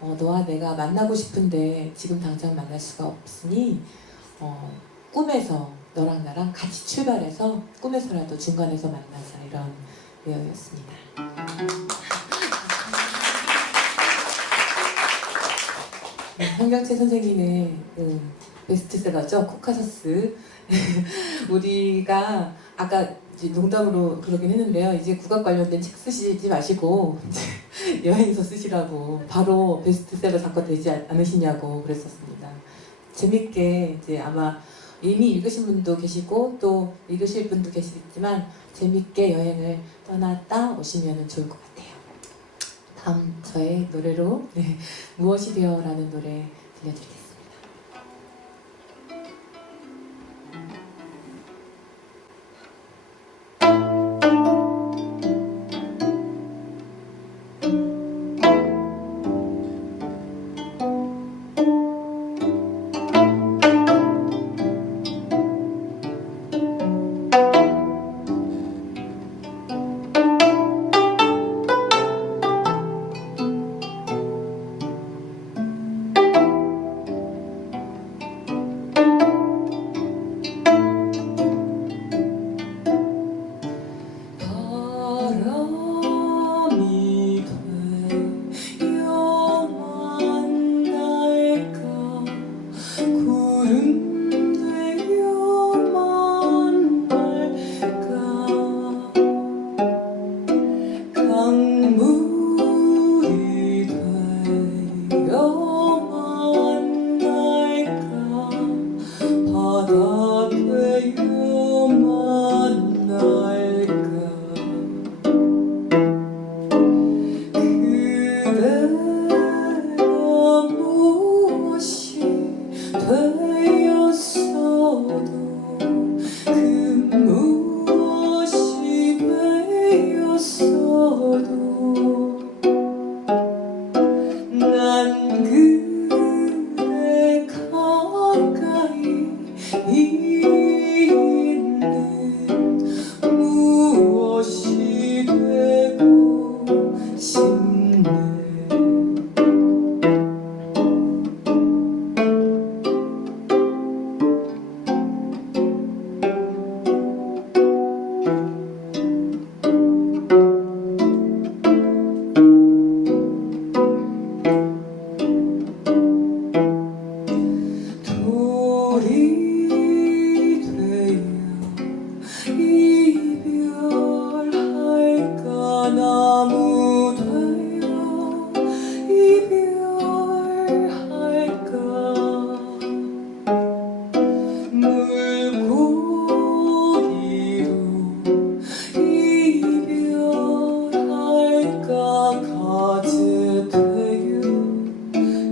너와 내가 만나고 싶은데 지금 당장 만날 수가 없으니 꿈에서 너랑 나랑 같이 출발해서 꿈에서라도 중간에서 만나자, 이런 내용이었습니다. 네, 한경채 선생님의 그 베스트셀러죠, 코카서스. 우리가 아까 이제 농담으로 그러긴 했는데요. 이제 국악 관련된 책 쓰시지 마시고 이제 여행서 쓰시라고, 바로 베스트셀러 작가 되지 않으시냐고 그랬었습니다. 재밌게 이제 아마 이미 읽으신 분도 계시고 또 읽으실 분도 계시겠지만 재밌게 여행을 떠났다 오시면 좋을 것 같아요. 다음 저의 노래로 무엇이 되어라는 노래 들려드리겠습니다. 무엇이 되었어도 그 무엇이 되었어도 난 그대 가까이 있는 무엇이 되고 싶네. 돌이 되어 이별할까 나무 되어 이별할까 물고기로 이별할까 가재 되어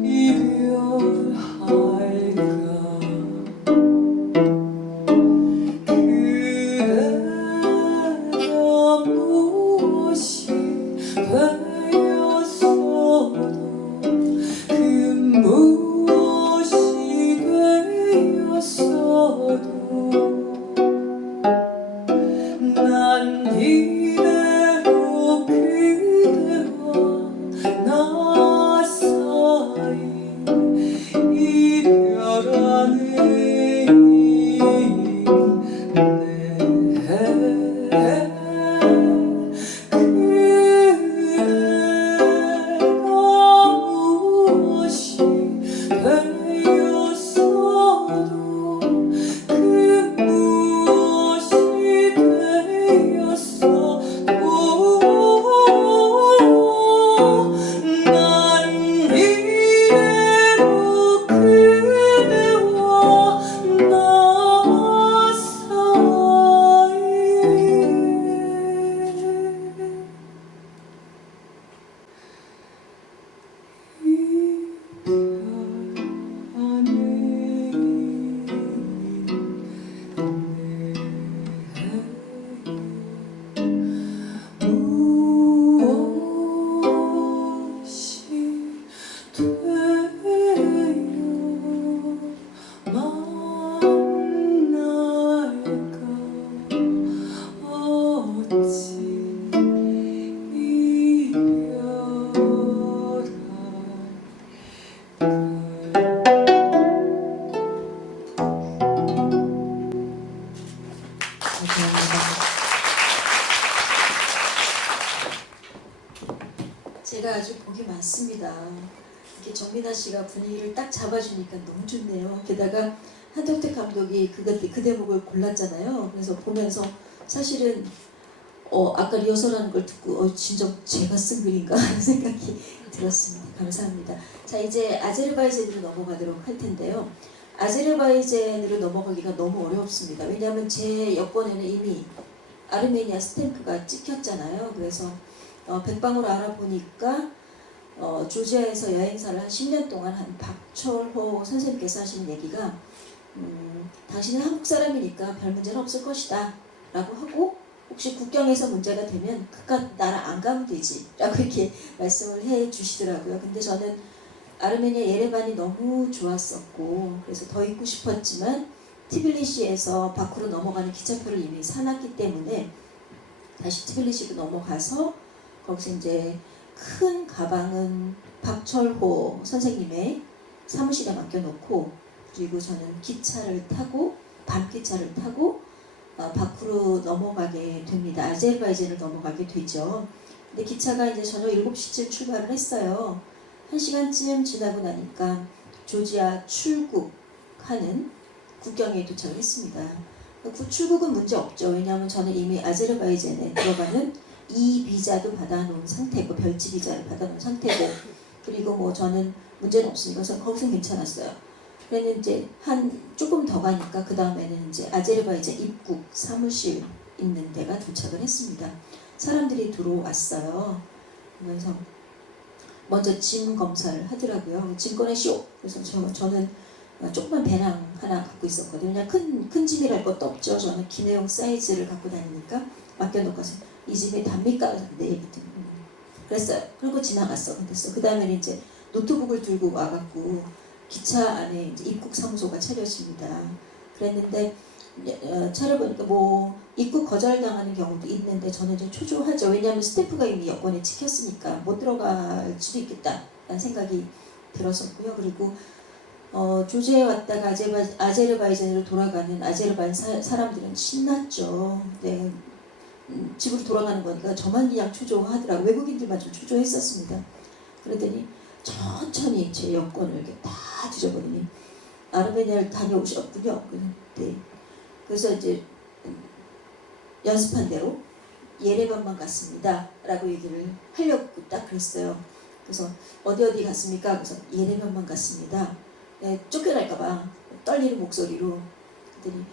이별할까 그대가 무엇이 되었어도 그 무엇이 되었어도 난 이대로 그대와 나 사이 이별하는 그대가 무엇이 되었어도 그 무엇이 되었어도 난 이대로 그대와 나 사이 무엇이 되어 만날까 어찌 제가 아주 복이 많습니다. 이렇게 정민아 씨가 분위기를 딱 잡아주니까 너무 좋네요. 게다가 한덕택 감독이 그 대목을 골랐잖아요. 그래서 보면서 사실은 아까 리허설하는 걸 듣고 진짜 제가 쓴 글인가 하는 생각이 들었습니다. 감사합니다. 자, 이제 아제르바이잔으로 넘어가도록 할 텐데요. 아제르바이잔으로 넘어가기가 너무 어렵습니다. 왜냐하면 제 여권에는 이미 아르메니아 스탬프가 찍혔잖아요. 그래서 백방으로 알아보니까 조지아에서 여행사를 한 10년 동안 한 박철호 선생님께서 하시는 얘기가 당신은 한국 사람이니까 별 문제는 없을 것이다 라고 하고, 혹시 국경에서 문제가 되면 그깟 나라 안 가면 되지 라고 이렇게 말씀을 해 주시더라고요. 근데 저는 아르메니아 예레반이 너무 좋았었고, 그래서 더 있고 싶었지만 티빌리시에서 밖으로 넘어가는 기차표를 이미 사놨기 때문에 다시 티빌리시로 넘어가서 거기서 이제 큰 가방은 박철호 선생님의 사무실에 맡겨놓고, 그리고 저는 기차를 타고 밤기차를 타고 밖으로 넘어가게 됩니다. 아제르바이잔을 넘어가게 되죠. 근데 기차가 이제 저녁 7시쯤 출발을 했어요. 1시간쯤 지나고 나니까 조지아 출국하는 국경에 도착을 했습니다. 그 출국은 문제 없죠. 왜냐하면 저는 이미 아제르바이잔에 들어가는 이 비자도 받아놓은 상태고, 별지 비자를 받아놓은 상태고, 그리고 뭐 저는 문제는 없으니까 거기서 괜찮았어요. 그래서 이제 한 조금 더 가니까 그 다음에는 이제 아제르바이잔 입국 사무실 있는 데가 도착을 했습니다. 사람들이 들어왔어요. 그래서 먼저 짐 검사를 하더라고요. 짐 꺼내시오. 그래서 저는 조그만 배낭 하나 갖고 있었거든요. 그냥 큰 짐이랄 것도 없죠. 저는 기내용 사이즈를 갖고 다니니까 맡겨놓고 가서 이 짐이 답니까? 그래서 네. 그랬더니 그랬어요. 그리고 지나갔어. 그랬어. 그 다음에 이제 노트북을 들고 와갖고 기차 안에 이제 입국 사무소가 차려집니다. 그랬는데 차려보니까 뭐 입국 거절당하는 경우도 있는데 저는 이제 초조하죠. 왜냐하면 스태프가 이미 여권에 찍혔으니까 못 들어갈 수도 있겠다라는 생각이 들었었고요. 그리고 조지에 왔다가 아제르바이잔으로 돌아가는 아제르바이잔 사람들은 신났죠. 네, 집으로 돌아가는 거니까 저만 그냥 초조하더라고요. 외국인들만 좀 초조했었습니다. 그러더니 천천히 제 여권을 이렇게 다 뒤져버리니 아르메니아를 다녀오셨군요. 네. 그래서 이제 연습한 대로 예레반만 갔습니다 라고 얘기를 하려고 딱 그랬어요. 그래서 어디 갔습니까? 그래서 예레반만 갔습니다. 네, 쫓겨날까봐 떨리는 목소리로. 그랬더니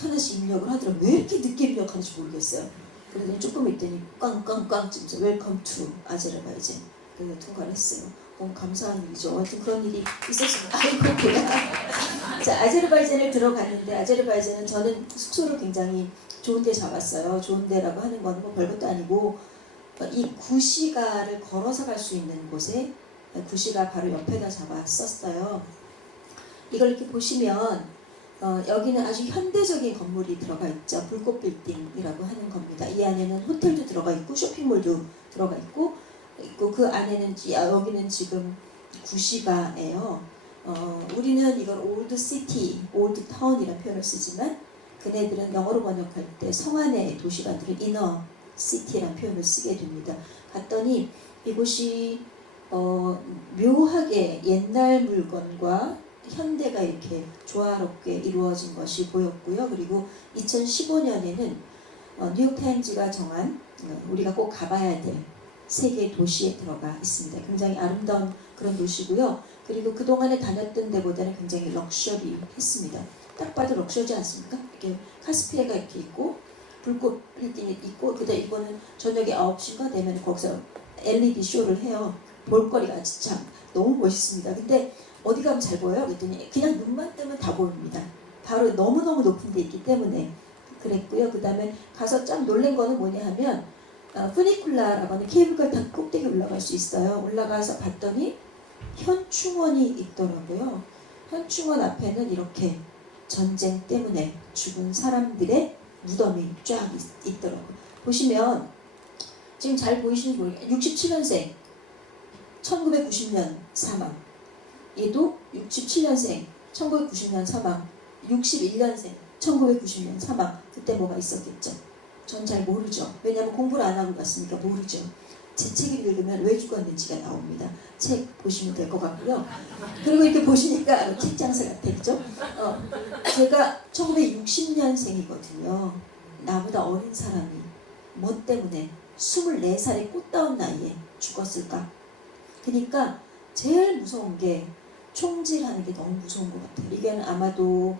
하나씩 입력을 하더라고요. 왜 이렇게 늦게 입력하는지 모르겠어요. 그러더니 조금 있더니 꽝꽝꽝 찍면서 웰컴 투 아제르바이잔. 그래서 통과를 했어요. 너무 감사한 일이죠. 하여튼 그런 일이 있었습니다. 아이고 뭐야. 자, 아제르바이잔을 들어갔는데 아제르바이잔은 저는 숙소를 굉장히 좋은 데 잡았어요. 좋은 데라고 하는 건 뭐 별것도 아니고 이 구시가를 걸어서 갈 수 있는 곳에 구시가 바로 옆에다 잡았었어요. 이걸 이렇게 보시면 여기는 아주 현대적인 건물이 들어가 있죠. 불꽃 빌딩이라고 하는 겁니다. 이 안에는 호텔도 들어가 있고 쇼핑몰도 들어가 있고 그 안에는 여기는 지금 구시가예요. 우리는 이걸 올드 시티, 올드 타운이라는 표현을 쓰지만 그네들은 영어로 번역할 때 성 안의 도시가들은 이너 시티라는 표현을 쓰게 됩니다. 갔더니 이곳이 묘하게 옛날 물건과 현대가 이렇게 조화롭게 이루어진 것이 보였고요. 그리고 2015년에는 뉴욕타임즈가 정한 우리가 꼭 가봐야 될 세계 도시에 들어가 있습니다. 굉장히 아름다운 그런 도시고요. 그리고 그동안에 다녔던 데보다는 굉장히 럭셔리했습니다. 딱 봐도 럭셔리지 않습니까? 이렇게 카스피에가 이렇게 있고 불꽃 빌딩이 있고 그다음에 이거는 저녁에 9시가 되면 거기서 LED 쇼를 해요. 볼거리가 진짜 너무 멋있습니다. 근데 어디 가면 잘 보여요? 그랬더니 그냥 눈만 뜨면 다 보입니다. 바로 너무너무 높은 데 있기 때문에 그랬고요. 그 다음에 가서 좀 놀란 거는 뭐냐 하면 푸니쿨라라고 하는 케이블카 타 꼭대기 올라갈 수 있어요. 올라가서 봤더니 현충원이 있더라고요. 현충원 앞에는 이렇게 전쟁 때문에 죽은 사람들의 무덤이 쫙 있더라고요. 보시면 지금 잘 보이시는지 모르겠어요. 67년생 1990년 사망. 얘도 67년생 1990년 사망. 61년생 1990년 사망. 그때 뭐가 있었겠죠? 전 잘 모르죠. 왜냐하면 공부를 안 하고 갔으니까 모르죠. 제 책을 읽으면 왜 죽었는지가 나옵니다. 책 보시면 될 것 같고요. 그리고 이렇게 보시니까 책 장사 같아, 그죠? 제가 1960년생이거든요. 나보다 어린 사람이 뭐 때문에 24살의 꽃다운 나이에 죽었을까? 그러니까 제일 무서운 게 총질하는 게 너무 무서운 것 같아요. 이게 아마도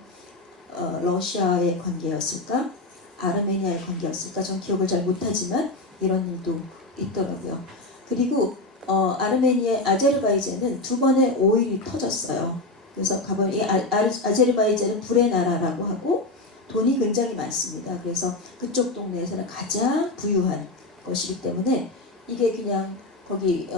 러시아의 관계였을까? 아르메니아의 관계였을까? 전 기억을 잘 못하지만 이런 일도 있더라고요. 그리고 아제르바이잔은 2번의 오일이 터졌어요. 그래서 가보면 이 아제르바이잔은 불의 나라라고 하고 돈이 굉장히 많습니다. 그래서 그쪽 동네에서는 가장 부유한 것이기 때문에 이게 그냥 거기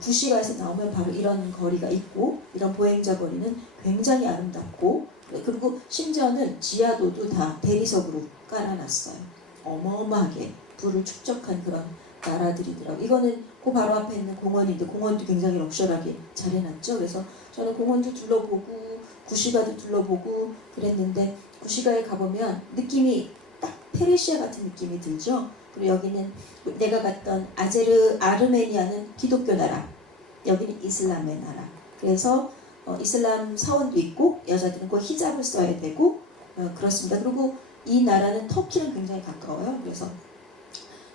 구시가에서 나오면 바로 이런 거리가 있고 이런 보행자 거리는 굉장히 아름답고 그리고 심지어는 지하도도 다 대리석으로 깔아놨어요. 어마어마하게 불을 축적한 그런 나라들이더라고요. 이거는 그 바로 앞에 있는 공원인데 공원도 굉장히 럭셔리하게 잘 해놨죠. 그래서 저는 공원도 둘러보고 구시가도 둘러보고 그랬는데 구시가에 가보면 느낌이 딱 페르시아 같은 느낌이 들죠. 그리고 여기는 내가 갔던 아르메니아는 기독교 나라, 여기는 이슬람의 나라. 그래서 이슬람 사원도 있고 여자들은 꼭 히잡을 써야 되고 그렇습니다. 그리고 이 나라는 터키랑 굉장히 가까워요. 그래서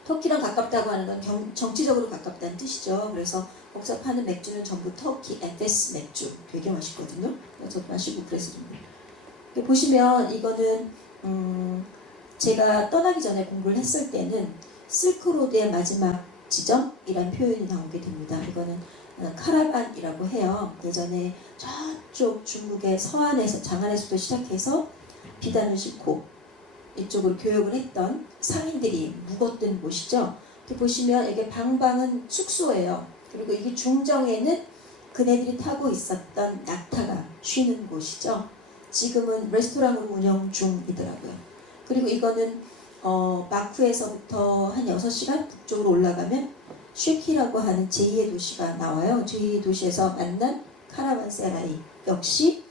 터키랑 가깝다고 하는 건 정치적으로 가깝다는 뜻이죠. 그래서 거기서 파는 맥주는 전부 터키 에페스 맥주, 되게 맛있거든요. 저도 마시고 그랬습니다. 보시면 이거는 제가 떠나기 전에 공부를 했을 때는 실크로드의 마지막 지점이란 표현이 나오게 됩니다. 이거는 카라반이라고 해요. 예전에 저쪽 중국의 서안에서 장안에서부터 시작해서 비단을 싣고 이쪽으로 교역을 했던 상인들이 묵었던 곳이죠. 이렇게 보시면 이게 방방은 숙소예요. 그리고 이게 중정에는 그네들이 타고 있었던 낙타가 쉬는 곳이죠. 지금은 레스토랑으로 운영 중이더라고요. 그리고 이거는 마쿠에서부터 한 6시간 북쪽으로 올라가면 쉐키라고 하는 제2의 도시가 나와요. 제2의 도시에서 만난 카라반세라이 역시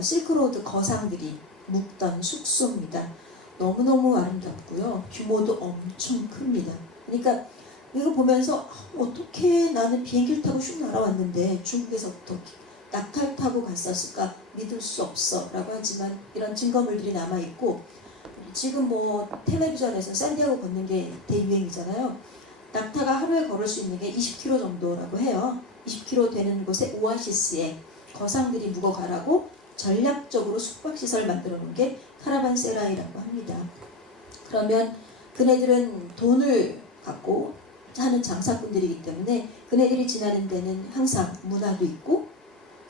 실크로드 거상들이 묵던 숙소입니다. 너무너무 아름답고요. 규모도 엄청 큽니다. 그러니까 이거 보면서 어떻게 나는 비행기를 타고 슉 날아왔는데 중국에서부터 낙타를 타고 갔었을까 믿을 수 없어 라고 하지만 이런 증거물들이 남아있고 지금 뭐 텔레비전에서 샌디에고 걷는 게 대유행이잖아요. 낙타가 하루에 걸을 수 있는 게 20km 정도라고 해요. 20km 되는 곳에 오아시스에 거상들이 묵어가라고 전략적으로 숙박시설 만들어 놓은 게 카라반세라이라고 합니다. 그러면 그네들은 돈을 갖고 하는 장사꾼들이기 때문에 그네들이 지나는 데는 항상 문화도 있고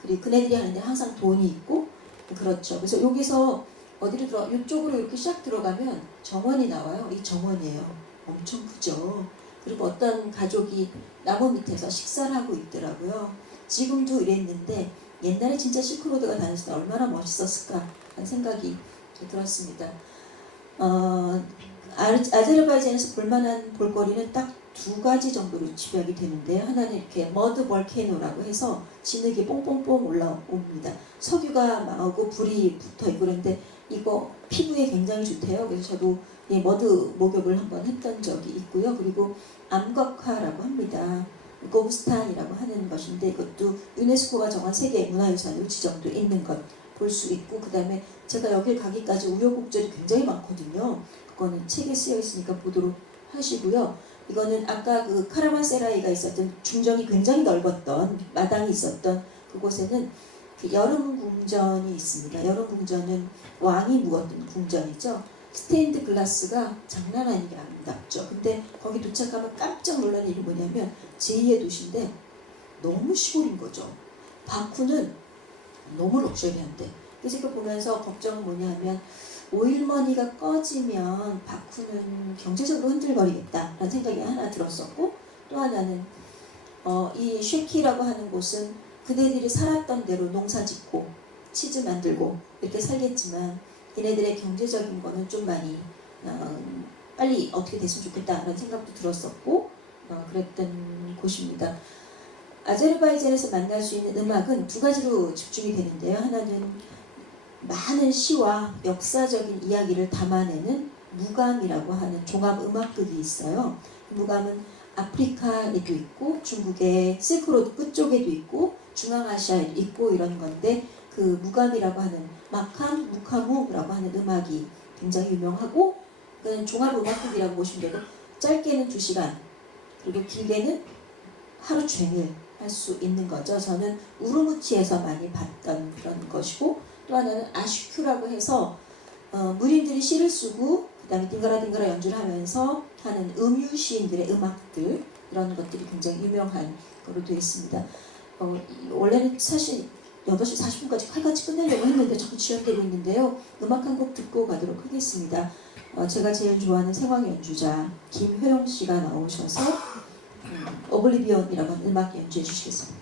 그리고 그네들이 하는 데는 항상 돈이 있고 그렇죠. 그래서 여기서 어디로 이쪽으로 이렇게 샥 들어가면 정원이 나와요. 이 정원이에요. 엄청 크죠. 그리고 어떤 가족이 나무 밑에서 식사를 하고 있더라고요. 지금도 이랬는데 옛날에 진짜 실크로드가 다녔을 때 얼마나 멋있었을까 하는 생각이 들었습니다. 아제르바이잔에서 볼만한 볼거리는 딱 2가지 정도로 집약이 되는데요. 하나는 이렇게 머드 볼케이노라고 해서 진흙이 뽕뽕뽕 올라옵니다. 석유가 나오고 불이 붙어있고 그런데 이거 피부에 굉장히 좋대요. 그래서 저도 이 머드 목욕을 한번 했던 적이 있고요. 그리고 암각화라고 합니다. 고브스탄이라고 하는 것인데 이것도 유네스코가 정한 세계 문화유산으로 지정돼 있는 것 볼 수 있고 그 다음에 제가 여길 가기까지 우여곡절이 굉장히 많거든요. 그거는 책에 쓰여 있으니까 보도록 하시고요. 이거는 아까 그 카라반세라이가 있었던 중정이 굉장히 넓었던 마당이 있었던 그곳에는 그 여름 궁전이 있습니다. 여름 궁전은 왕이 묵었던 궁전이죠. 스테인드 글라스가 장난 아니게 아름답죠. 근데 거기 도착하면 깜짝 놀라는 일이 뭐냐면 제2의 도시인데 너무 시골인 거죠. 바쿠는 너무 럭셔리한데. 그래서 이거 보면서 걱정은 뭐냐면 오일머니가 꺼지면 바쿠는 경제적으로 흔들거리겠다라는 생각이 하나 들었었고 또 하나는 이 쉐키라고 하는 곳은 그네들이 살았던 대로 농사 짓고 치즈 만들고 이렇게 살겠지만 얘네들의 경제적인 거는 좀 많이 빨리 어떻게 됐으면 좋겠다라는 생각도 들었었고 그랬던 곳입니다. 아제르바이잔에서 만날 수 있는 음악은 2가지로 집중이 되는데요. 하나는 많은 시와 역사적인 이야기를 담아내는 무감이라고 하는 종합 음악극이 있어요. 무감은 아프리카에도 있고 중국의 실크로드 끝쪽에도 있고 중앙아시아에도 있고 이런 건데 그 무감이라고 하는 마캄, 무카무라고 하는 음악이 굉장히 유명하고 그는 종합 음악극이라고 보시면 되고 짧게는 2시간 그리고 길게는 하루 종일 할 수 있는 거죠. 저는 우르무치에서 많이 봤던 그런 것이고 또 하나는 아슈큐라고 해서 무림들이 시를 쓰고 그 다음에 딩가라 연주를 하면서 하는 음유 시인들의 음악들 이런 것들이 굉장히 유명한 거로 되어 있습니다. 원래는 사실 8시 40분까지 칼같이 끝내려고 했는데 자꾸 지연되고 있는데요. 음악 한 곡 듣고 가도록 하겠습니다. 제가 제일 좋아하는 생황 연주자 김효영 씨가 나오셔서 오블리비언이라고 하는 음악 연주해 주시겠습니다.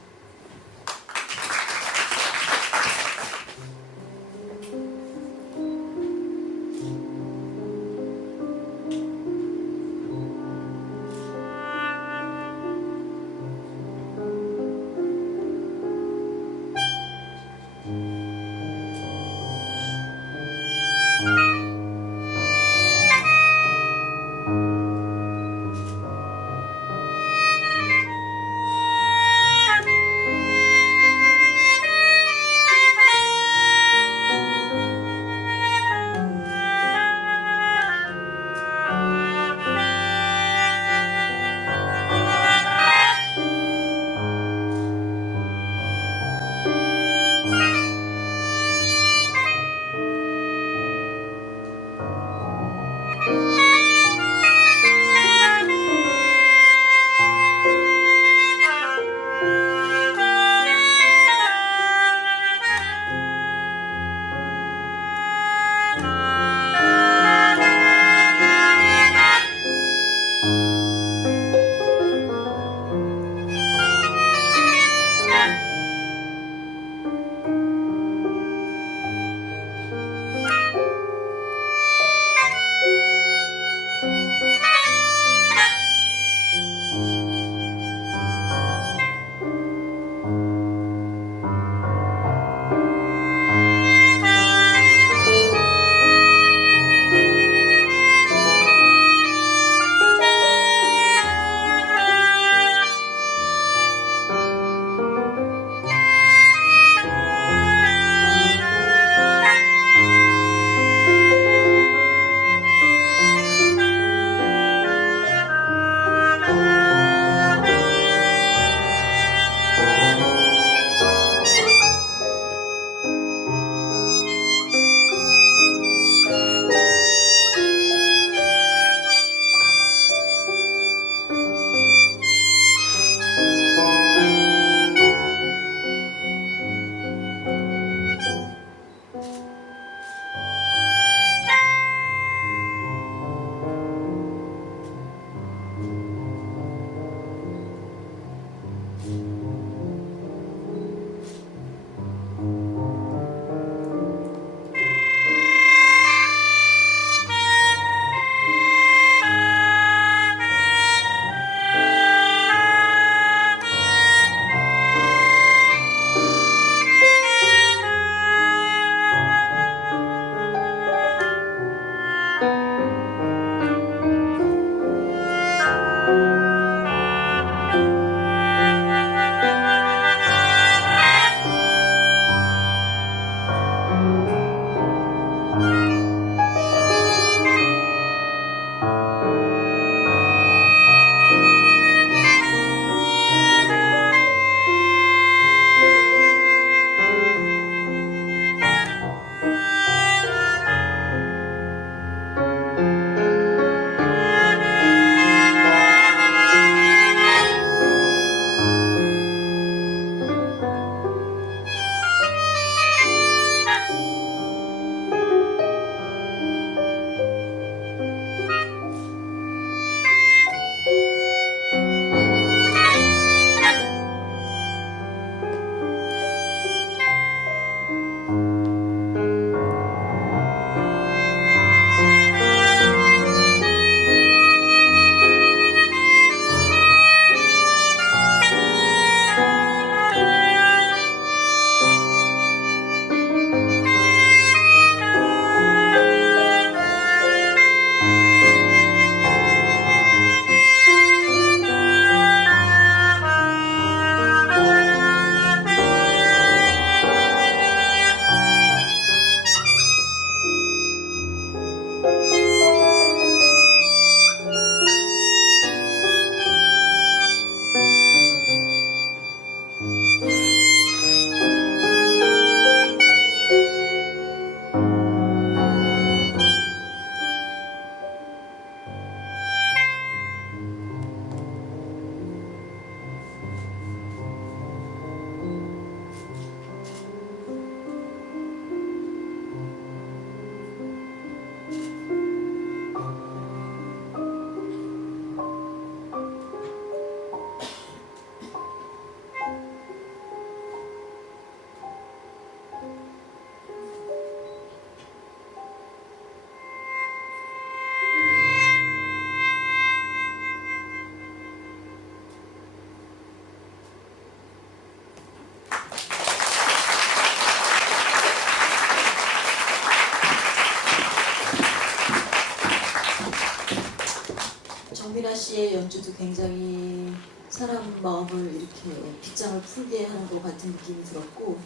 씨의 연주도 굉장히 사람 마음을 이렇게 빗장을 풀게 하는 것 같은 느낌이 들었고,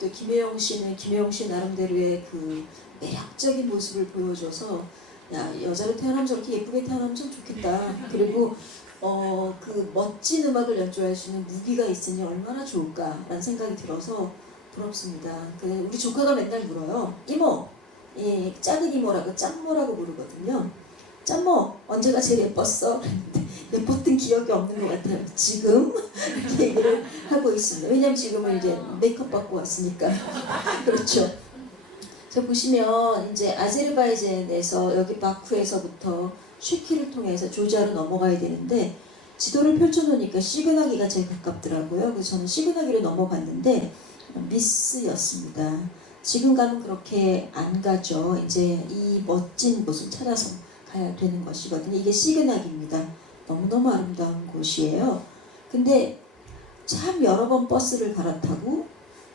또 김혜영 씨는 김혜영 씨 나름대로의 그 매력적인 모습을 보여줘서, 야, 여자로 태어나면 저렇게 예쁘게 태어나면 참 좋겠다. 그리고 그 멋진 음악을 연주할 수 있는 무기가 있으니 얼마나 좋을까라는 생각이 들어서 부럽습니다. 우리 조카가 맨날 물어요. 이모, 작은 이모라고 짬모라고 부르거든요. 짬모, 언제가 제일 예뻤어? 예뻤던 기억이 없는 것 같아요. 지금 이렇게 얘기를 하고 있습니다. 왜냐면 지금은 이제 메이크업 받고 왔으니까. 그렇죠. 저 보시면 이제 아제르바이잔에서 여기 바쿠에서부터 쉐키를 통해서 조지아로 넘어가야 되는데, 지도를 펼쳐놓으니까 시그나기가 제일 가깝더라고요. 그래서 저는 시그나기로 넘어갔는데 미스였습니다. 지금 가면 그렇게 안 가죠. 이제 이 멋진 곳을 찾아서 가야 되는 것이거든요. 이게 시그나기입니다. 너무너무 아름다운 곳이에요. 근데 참 여러 번 버스를 갈아타고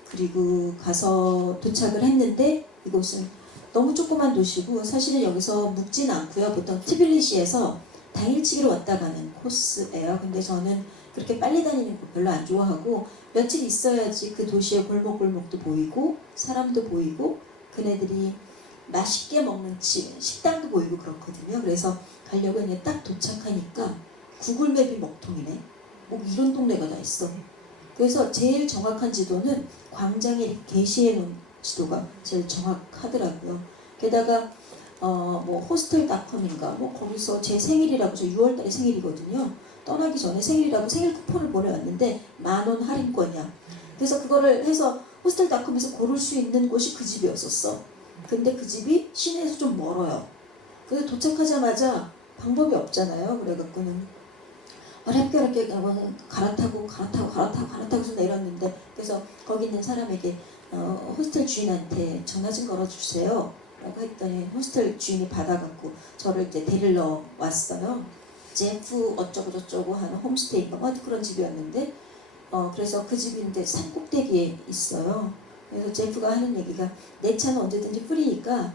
그리고 가서 도착을 했는데, 이곳은 너무 조그만 도시고 사실은 여기서 묵진 않고요. 보통 트빌리시에서 당일치기로 왔다 가는 코스예요. 근데 저는 그렇게 빨리 다니는 거 별로 안 좋아하고, 며칠 있어야지 그 도시의 골목골목도 보이고 사람도 보이고 그네들이 맛있게 먹는 식당도 보이고 그렇거든요. 그래서 가려고 이제 딱 도착하니까 구글맵이 먹통이네. 뭐 이런 동네가 다 있어. 그래서 제일 정확한 지도는 광장에 게시해 놓은 지도가 제일 정확하더라고요. 게다가 뭐 호스텔닷컴인가 뭐 거기서 제 생일이라고, 저 6월달에 생일이거든요. 떠나기 전에 생일이라고 생일 쿠폰을 보내왔는데 10,000원 할인권이야. 그래서 그거를 해서 호스텔닷컴에서 고를 수 있는 곳이 그 집이었었어. 근데 그 집이 시내에서 좀 멀어요. 그래서 도착하자마자 방법이 없잖아요. 그래갖고는 어렵게 갈아타고 해서 내렸는데, 그래서 거기 있는 사람에게 호스텔 주인한테 전화 좀 걸어주세요 라고 했더니 호스텔 주인이 받아갖고 저를 이제 데리러 왔어요. 제프 어쩌고 저쩌고 하는 홈스테이인가 뭐 그런 집이었는데, 그래서 그 집인데 산 꼭대기에 있어요. 그래서 제프가 하는 얘기가, 내 차는 언제든지 프리니까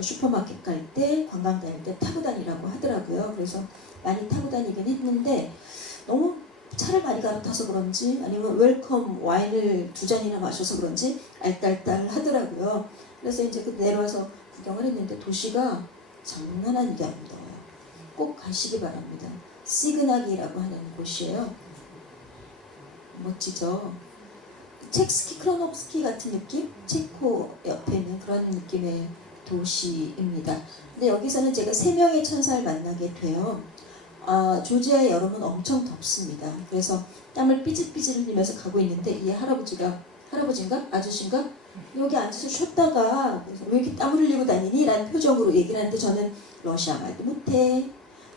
슈퍼마켓 갈 때, 관광 다닐 때 타고 다니라고 하더라고요. 그래서 많이 타고 다니긴 했는데, 너무 차를 많이 갈아타서 그런지 아니면 웰컴 와인을 2잔이나 마셔서 그런지 알딸딸 하더라고요. 그래서 이제 그 내려와서 구경을 했는데 도시가 장난 아니게 아름다워요. 꼭 가시기 바랍니다. 시그나기라고 하는 곳이에요. 멋지죠? 첵스키 크로nov스키 같은 느낌? 체코 옆에 있는 그런 느낌의 도시입니다. 근데 여기서는 제가 3명의 천사를 만나게 돼요. 조지아의 여름은 엄청 덥습니다. 그래서 땀을 삐질삐질 흘리면서 가고 있는데, 이 할아버지인가? 아저씨인가? 여기 앉아서 쉬었다가, 그래서 왜 이렇게 땀을 흘리고 다니니? 라는 표정으로 얘기를 하는데, 저는 러시아 말도 못해,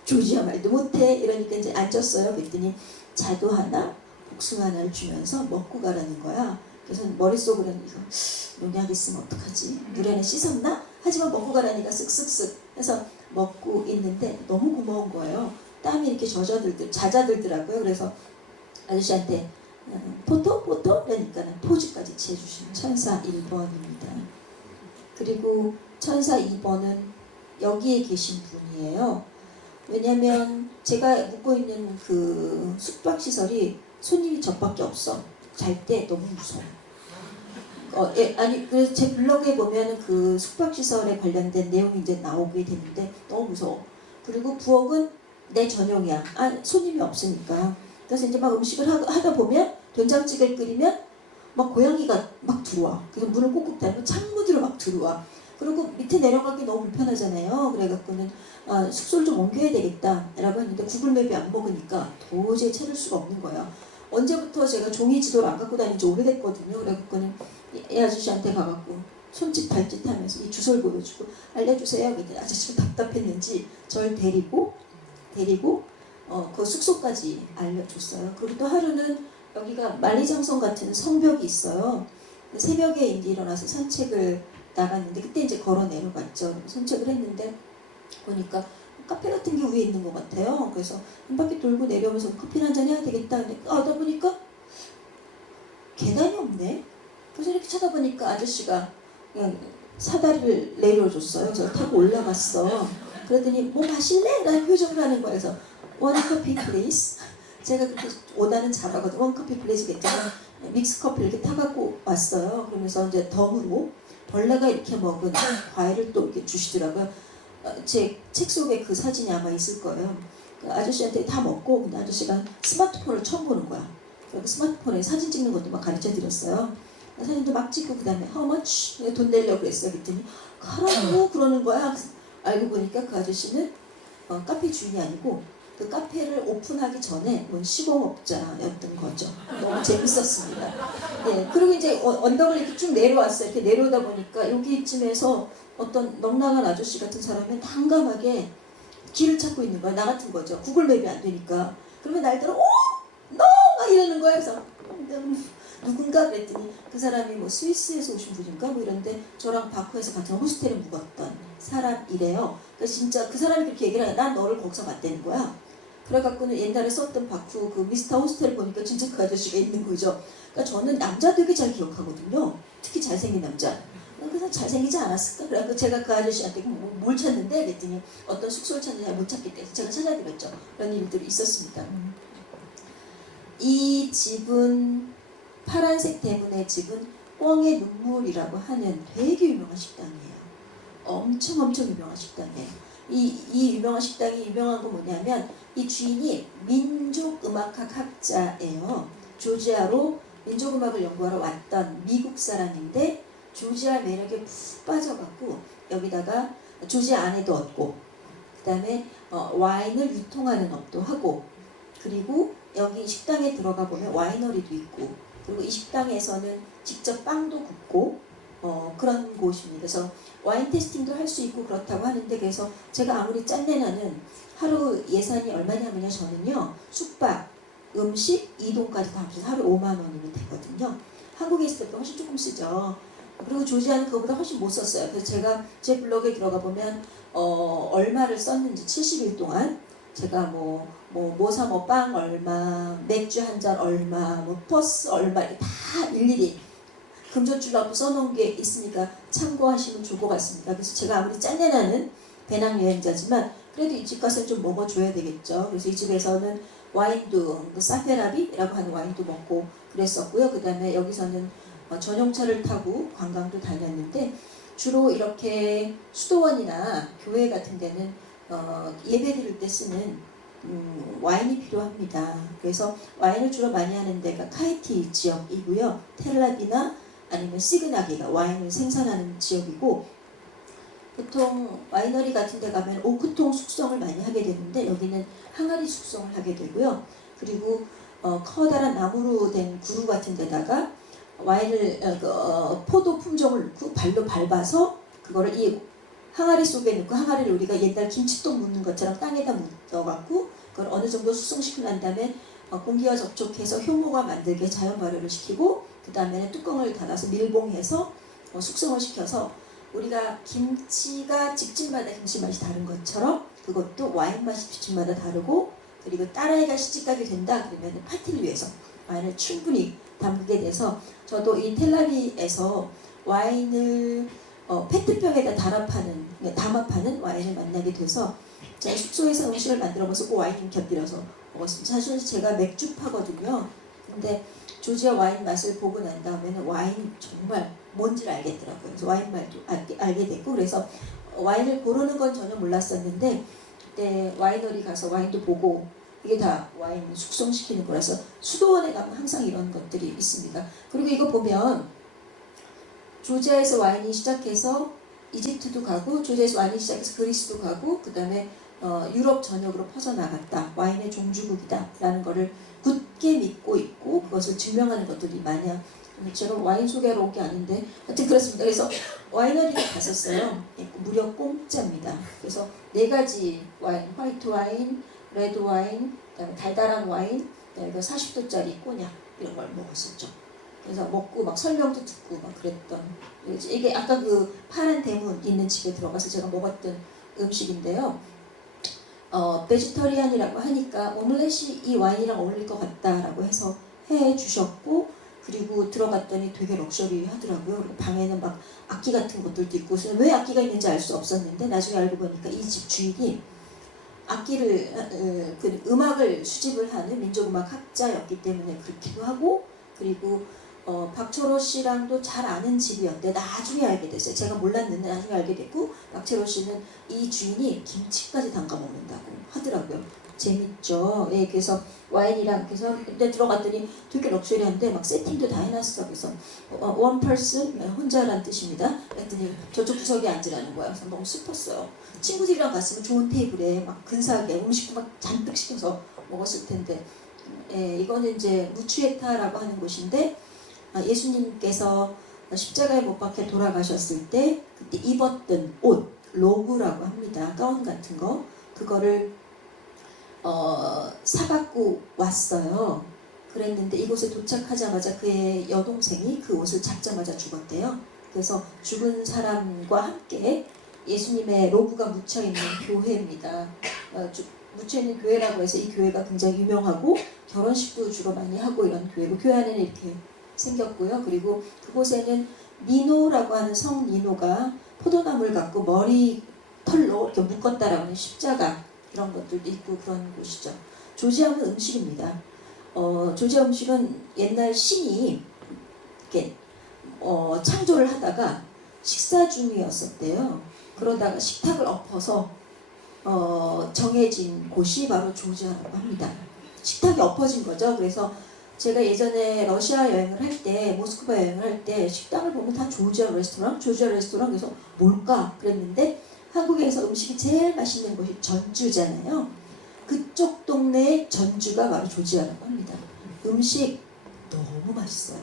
조지아 말도 못해, 이러니까 이제 앉았어요. 그랬더니 자두 하나, 복숭아 하나를 주면서 먹고 가라는 거야. 그래서 머릿속으로는 이거 농약 있으면 어떡하지? 물에는 씻었나? 하지만 먹고 가라니까 쓱쓱쓱 해서 먹고 있는데 너무 고마운 거예요. 땀이 이렇게 잦아들더라고요. 그래서 아저씨한테 포토? 그러니까 포즈까지 취해주시는 천사 1번입니다. 그리고 천사 2번은 여기에 계신 분이에요. 왜냐면 제가 묵고 있는 그 숙박시설이 손님이 저밖에 없어. 잘 때 너무 무서워. 그래서 제 블로그에 보면 그 숙박시설에 관련된 내용이 이제 나오게 되는데 너무 무서워. 그리고 부엌은 내 전용이야. 손님이 없으니까. 그래서 이제 막 음식을 하다 보면 된장찌개를 끓이면 막 고양이가 막 들어와. 그래서 문을 꾹꾹 닫고 창문으로 막 들어와. 그리고 밑에 내려가기 너무 불편하잖아요. 그래갖고는 숙소를 좀 옮겨야 되겠다라고 했는데 구글맵이 안 먹으니까 도저히 찾을 수가 없는 거예요. 언제부터 제가 종이 지도를 안 갖고 다닌 지 오래됐거든요. 그래갖고는 이 아저씨한테 가갖고 손짓 발짓 하면서 이 주소를 보여주고 알려주세요. 그랬더니 아저씨가 답답했는지 저를 데리고 그 숙소까지 알려줬어요. 그리고 또 하루는 여기가 만리장성 같은 성벽이 있어요. 새벽에 이제 일어나서 산책을 나갔는데, 그때 이제 걸어 내려갔죠. 산책을 했는데 보니까 카페 같은 게 위에 있는 것 같아요. 그래서 한 바퀴 돌고 내려오면서 커피 한잔 해야 되겠다. 근데 하다 보니까 계단이 없네. 그래서 이렇게 쳐다보니까 아저씨가 그냥 사다리를 내려줬어요. 그래서 타고 올라갔어. 그러더니 뭐 마실래? 라는 표정을 하는 거예요. 그래서 원커피 플레이스. 제가 그렇게 오다는 잘하거든요. 원커피 플레이스 괜찮아. 믹스 커피 이렇게 타갖고 왔어요. 그러면서 이제 덤으로 벌레가 이렇게 먹은 과일을 또 이렇게 주시더라고요. 제 책 속에 그 사진이 아마 있을 거예요. 그 아저씨한테 다 먹고 근데 아저씨가 스마트폰을 처음 보는 거야. 그 스마트폰에 사진 찍는 것도 막 가르쳐 드렸어요. 사진도 막 찍고 그 다음에 how much? 돈 내려고 그랬어요. 그랬더니 가라고 그러는 거야. 알고 보니까 그 아저씨는 카페 주인이 아니고 그 카페를 오픈하기 전에 시공업자였던 거죠. 너무 재밌었습니다. 예, 그리고 이제 언덕을 이렇게 쭉 내려왔어요. 이렇게 내려오다 보니까 여기쯤에서 어떤 넉나간 아저씨 같은 사람이 난감하게 길을 찾고 있는 거야. 나 같은 거죠. 구글 맵이 안 되니까. 그러면 날더러 너! 막 이러는 거야. 그래서 누군가 그랬더니 그 사람이 뭐 스위스에서 오신 분인가 뭐 이런데 저랑 바쿠에서 같은 호스텔에 묵었던 사람이래요. 그래서 진짜 그 사람이 그렇게 얘기를 해. 난 너를 거기서 봤다는 거야. 그래갖고는 옛날에 썼던 바쿠 그 미스터 호스텔 보니까 진짜 그 아저씨가 있는 거죠. 그러니까 저는 남자 되게 잘 기억하거든요. 특히 잘생긴 남자. 그래서 잘생기지 않았을까? 그래서 제가 그 아저씨한테 뭘 찾는데 그랬더니 어떤 숙소를 찾는데 못 찾기 때문에 제가 찾아드렸죠. 그런 일들이 있었습니다. 이 집은 파란색 대문의 집은 꿩의 눈물이라고 하는 되게 유명한 식당이에요. 엄청 유명한 식당이에요. 이 유명한 식당이 유명한 건 뭐냐면 이 주인이 민족음악학 학자예요. 조지아로 민족음악을 연구하러 왔던 미국 사람인데 조지아 매력에 푹 빠져갖고 여기다가 조지아 안에도 얻고 그 다음에 와인을 유통하는 업도 하고 그리고 여기 식당에 들어가 보면 와이너리도 있고 그리고 이 식당에서는 직접 빵도 굽고 그런 곳입니다. 그래서 와인 테스팅도 할 수 있고 그렇다고 하는데 그래서 제가 아무리 짠내나는 하루 예산이 얼마냐면요. 저는요. 숙박, 음식, 이동까지 다 합쳐서 하루 5만 원이면 되거든요. 한국에 있을 때보다 훨씬 조금 쓰죠. 그리고 조지아는 그거보다 훨씬 못 썼어요. 그래서 제가 제 블로그에 들어가 보면 얼마를 썼는지 70일 동안 제가 모사 빵 얼마, 맥주 한 잔 얼마, 버스 얼마 다 일일이 금전줄라고 써놓은 게 있으니까 참고하시면 좋을 것 같습니다. 그래서 제가 아무리 짠내나는 배낭여행자지만 그래도 이 집 가서 좀 먹어줘야 되겠죠. 그래서 이 집에서는 와인도 사페라비라고 하는 와인도 먹고 그랬었고요. 그 다음에 여기서는 전용차를 타고 관광도 다녔는데 주로 이렇게 수도원이나 교회 같은 데는 예배 드릴 때 쓰는 와인이 필요합니다. 그래서 와인을 주로 많이 하는 데가 카이티 지역이고요. 텔라비나 아니면 시그나기가 와인을 생산하는 지역이고 보통 와이너리 같은 데 가면 오크통 숙성을 많이 하게 되는데 여기는 항아리 숙성을 하게 되고요. 그리고 커다란 나무로 된 구루 같은 데다가 와인을 포도 품종을 넣고 발로 밟아서 그거를 이 항아리 속에 넣고 항아리를 우리가 옛날 김치똥 묻는 것처럼 땅에다 묻어갖고 그걸 어느 정도 숙성시키고 난 다음에 공기와 접촉해서 효모가 만들게 자연 발효를 시키고 그 다음에는 뚜껑을 닫아서 밀봉해서 숙성을 시켜서 우리가 김치가 집집마다 김치 맛이 다른 것처럼 그것도 와인 맛이 집집마다 다르고 그리고 딸아이가 시집가게 된다 그러면 파티를 위해서 와인을 충분히 담그게 돼서 저도 이 텔라비에서 와인을 페트병에다 담아 파는 와인을 만나게 돼서 제가 숙소에서 음식을 만들어 먹어서 그 와인 곁들여서 먹었습니다. 사실 제가 맥주파거든요. 근데 조지아 와인 맛을 보고 난 다음에는 와인 정말 뭔지를 알겠더라고요. 그래서 와인 맛도 알게 됐고 그래서 와인을 고르는 건 전혀 몰랐었는데 그때 와이너리 가서 와인도 보고 이게 다 와인 숙성시키는 거라서 수도원에 가면 항상 이런 것들이 있습니다. 그리고 이거 보면 조지아에서 와인이 시작해서 이집트도 가고 조지아에서 와인이 시작해서 그리스도 가고 그 다음에 유럽 전역으로 퍼져나갔다. 와인의 종주국이다 라는 거를 굳게 믿고 있고 그것을 증명하는 것들이 많아요. 제가 와인 소개하러 온 게 아닌데 하여튼 그렇습니다. 그래서 와이너리를 갔었어요. 무려 공짜입니다. 그래서 4가지 와인, 화이트 와인, 레드 와인, 그다음에 달달한 와인, 그다음에 40도짜리 꼬냑 이런 걸 먹었었죠. 그래서 먹고 막 설명도 듣고 막 그랬던 이게 아까 그 파란 대문 있는 집에 들어가서 제가 먹었던 음식인데요. 베지터리안이라고 하니까 오믈렛이 이 와인이랑 어울릴 것 같다라고 해서 해 주셨고 그리고 들어갔더니 되게 럭셔리하더라고요. 방에는 막 악기 같은 것들도 있고 왜 악기가 있는지 알 수 없었는데 나중에 알고 보니까 이 집 주인이 악기를 그 음악을 수집을 하는 민족음악 학자였기 때문에 그렇기도 하고 그리고 박철호 씨랑도 잘 아는 집이었는데 나중에 알게 됐어요. 제가 몰랐는데 나중에 알게 됐고 박철호 씨는 이 주인이 김치까지 담가 먹는다고 하더라고요. 재밌죠. 예, 그래서 와인이랑 그래서 근데 들어갔더니 되게 럭셔리한데 막 세팅도 다 해놨어. 그래서 one person 혼자란 뜻입니다. 그랬더니 저쪽 구석에 앉으라는 거야. 그래서 너무 슬펐어요. 친구들이랑 갔으면 좋은 테이블에 막 근사하게 음식도 막 잔뜩 시켜서 먹었을 텐데 예, 이거는 이제 무추에타라고 하는 곳인데 예수님께서 십자가에 못 박혀 돌아가셨을 때 그때 입었던 옷, 로브라고 합니다. 가운 같은 거 그거를 사갖고 왔어요. 그랬는데 이곳에 도착하자마자 그의 여동생이 그 옷을 잡자마자 죽었대요. 그래서 죽은 사람과 함께 예수님의 로브가 묻혀있는 교회입니다. 묻혀있는 교회라고 해서 이 교회가 굉장히 유명하고 결혼식도 주로 많이 하고 이런 교회고 교회 안에는 이렇게 생겼고요. 그리고 그곳에는 니노라고 하는 성 니노가 포도나무를 갖고 머리 털로 이렇게 묶었다라고 하는 십자가 이런 것들도 있고 그런 곳이죠. 조지아는 음식입니다. 조지아 음식은 옛날 신이 이렇게 창조를 하다가 식사 중이었었대요. 그러다가 식탁을 엎어서 정해진 곳이 바로 조지아라고 합니다. 식탁이 엎어진 거죠. 그래서 제가 예전에 러시아 여행을 할 때, 모스크바 여행을 할 때 식당을 보면 다 조지아 레스토랑 그래서 뭘까 그랬는데 한국에서 음식이 제일 맛있는 곳이 전주잖아요. 그쪽 동네의 전주가 바로 조지아라고 합니다. 음식 너무 맛있어요.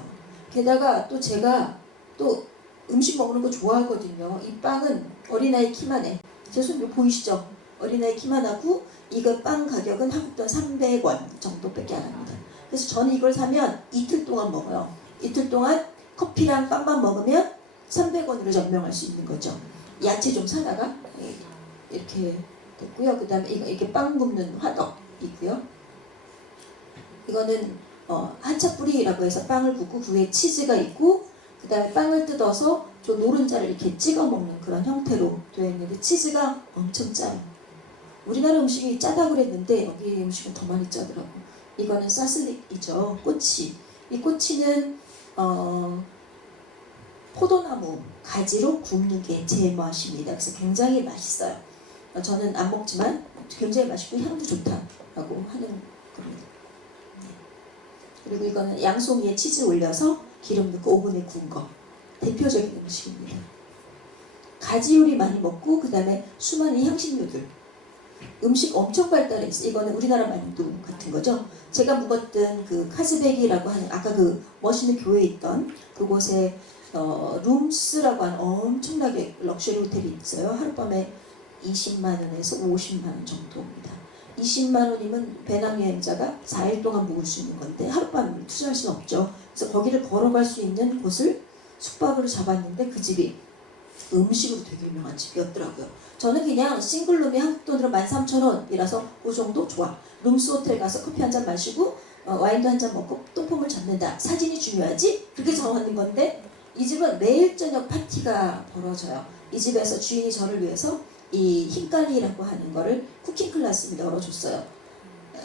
게다가 또 제가 또 음식 먹는 거 좋아하거든요. 이 빵은 어린아이 키만 해. 제 손 보이시죠? 어린아이 키만 하고 이거 빵 가격은 한국 돈 300원 정도밖에 안 합니다. 그래서 저는 이걸 사면 이틀 동안 먹어요. 이틀 동안 커피랑 빵만 먹으면 300원으로 전명할 수 있는 거죠. 야채 좀 사다가 이렇게 됐고요. 그 다음에 이게 빵 굽는 화덕 있고요. 이거는 하차뿌리라고 해서 빵을 굽고 그 위에 치즈가 있고 그 다음에 빵을 뜯어서 저 노른자를 이렇게 찍어 먹는 그런 형태로 되어 있는데 치즈가 엄청 짜요. 우리나라 음식이 짜다고 그랬는데 여기 음식은 더 많이 짜더라고. 이거는 사슬릭이죠. 꼬치. 이 꼬치는 포도나무 가지로 굽는 게 제 맛입니다. 그래서 굉장히 맛있어요. 저는 안 먹지만 굉장히 맛있고 향도 좋다라고 하는 겁니다. 네. 그리고 이거는 양송이에 치즈 올려서 기름 넣고 오븐에 구운 거. 대표적인 음식입니다. 가지 요리 많이 먹고 그 다음에 수많은 향신료들. 음식 엄청 발달했어요. 이거는 우리나라 만두 같은 거죠. 제가 묵었던 그 카즈베기라고 하는 아까 그 멋있는 교회에 있던 그곳에 룸스라고 하는 엄청나게 럭셔리 호텔이 있어요. 하룻밤에 20만 원에서 50만 원 정도입니다. 20만 원이면 배낭여행자가 4일 동안 묵을 수 있는 건데 하룻밤을 투자할 수는 없죠. 그래서 거기를 걸어갈 수 있는 곳을 숙박으로 잡았는데 그 집이 음식으로 되게 유명한 집이었더라고요. 저는 그냥 싱글룸이 한국 돈으로 13,000원이라서 그 정도 좋아. 룸스 호텔 가서 커피 한 잔 마시고 와인도 한 잔 먹고 똥폼을 잡는다. 사진이 중요하지? 그렇게 정하는 건데 이 집은 매일 저녁 파티가 벌어져요. 이 집에서 주인이 저를 위해서 이 흰까리라고 하는 거를 쿠킹 클래스를 열어줬어요.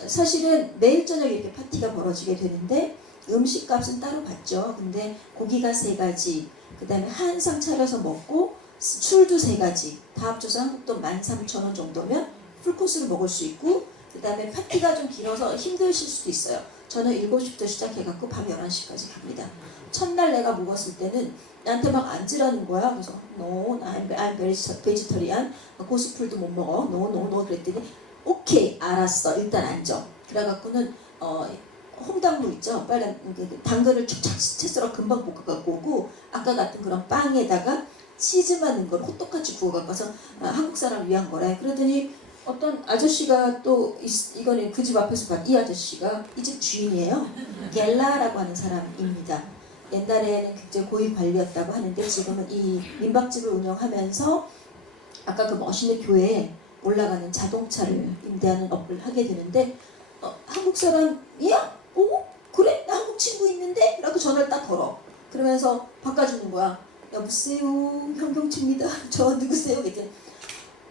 사실은 매일 저녁 이렇게 파티가 벌어지게 되는데 음식값은 따로 받죠. 근데 고기가 3가지, 그 다음에 한상 차려서 먹고 술도 3가지 다 합쳐서 한국 돈 13,000원 정도면 풀코스로 먹을 수 있고 그 다음에 파티가 좀 길어서 힘드실 수도 있어요. 저는 7시부터 시작해갖고 밤 11시까지 갑니다. 첫날 내가 묵었을 때는 나한테 막 앉으라는 거야. 그래서 No, I'm vegetarian. 고수풀도 못 먹어. No 그랬더니 오케이 알았어 일단 앉아. 그래갖고는 홍당무 있죠. 빨간 당근을 촉착 채썰어 금방 볶아갖고 오고 아까 같은 그런 빵에다가 치즈만 넣은 걸 호떡같이 구워갖고 와서 한국 사람 위한 거래. 그러더니 어떤 아저씨가 또 이거는 그 집 앞에서 본 이 아저씨가 이 집 주인이에요. 겔라라고 하는 사람입니다. 옛날에는 굉장히 고위 관리였다고 하는데 지금은 이 민박집을 운영하면서 아까 그 멋있는 교회에 올라가는 자동차를 임대하는 업을 하게 되는데 한국 사람이야? 오? 그래? 나 한국 친구 있는데? 라고 전화를 딱 걸어. 그러면서 바꿔주는 거야. 여보세요? 현경치입니다. 저 누구세요? 그랬더니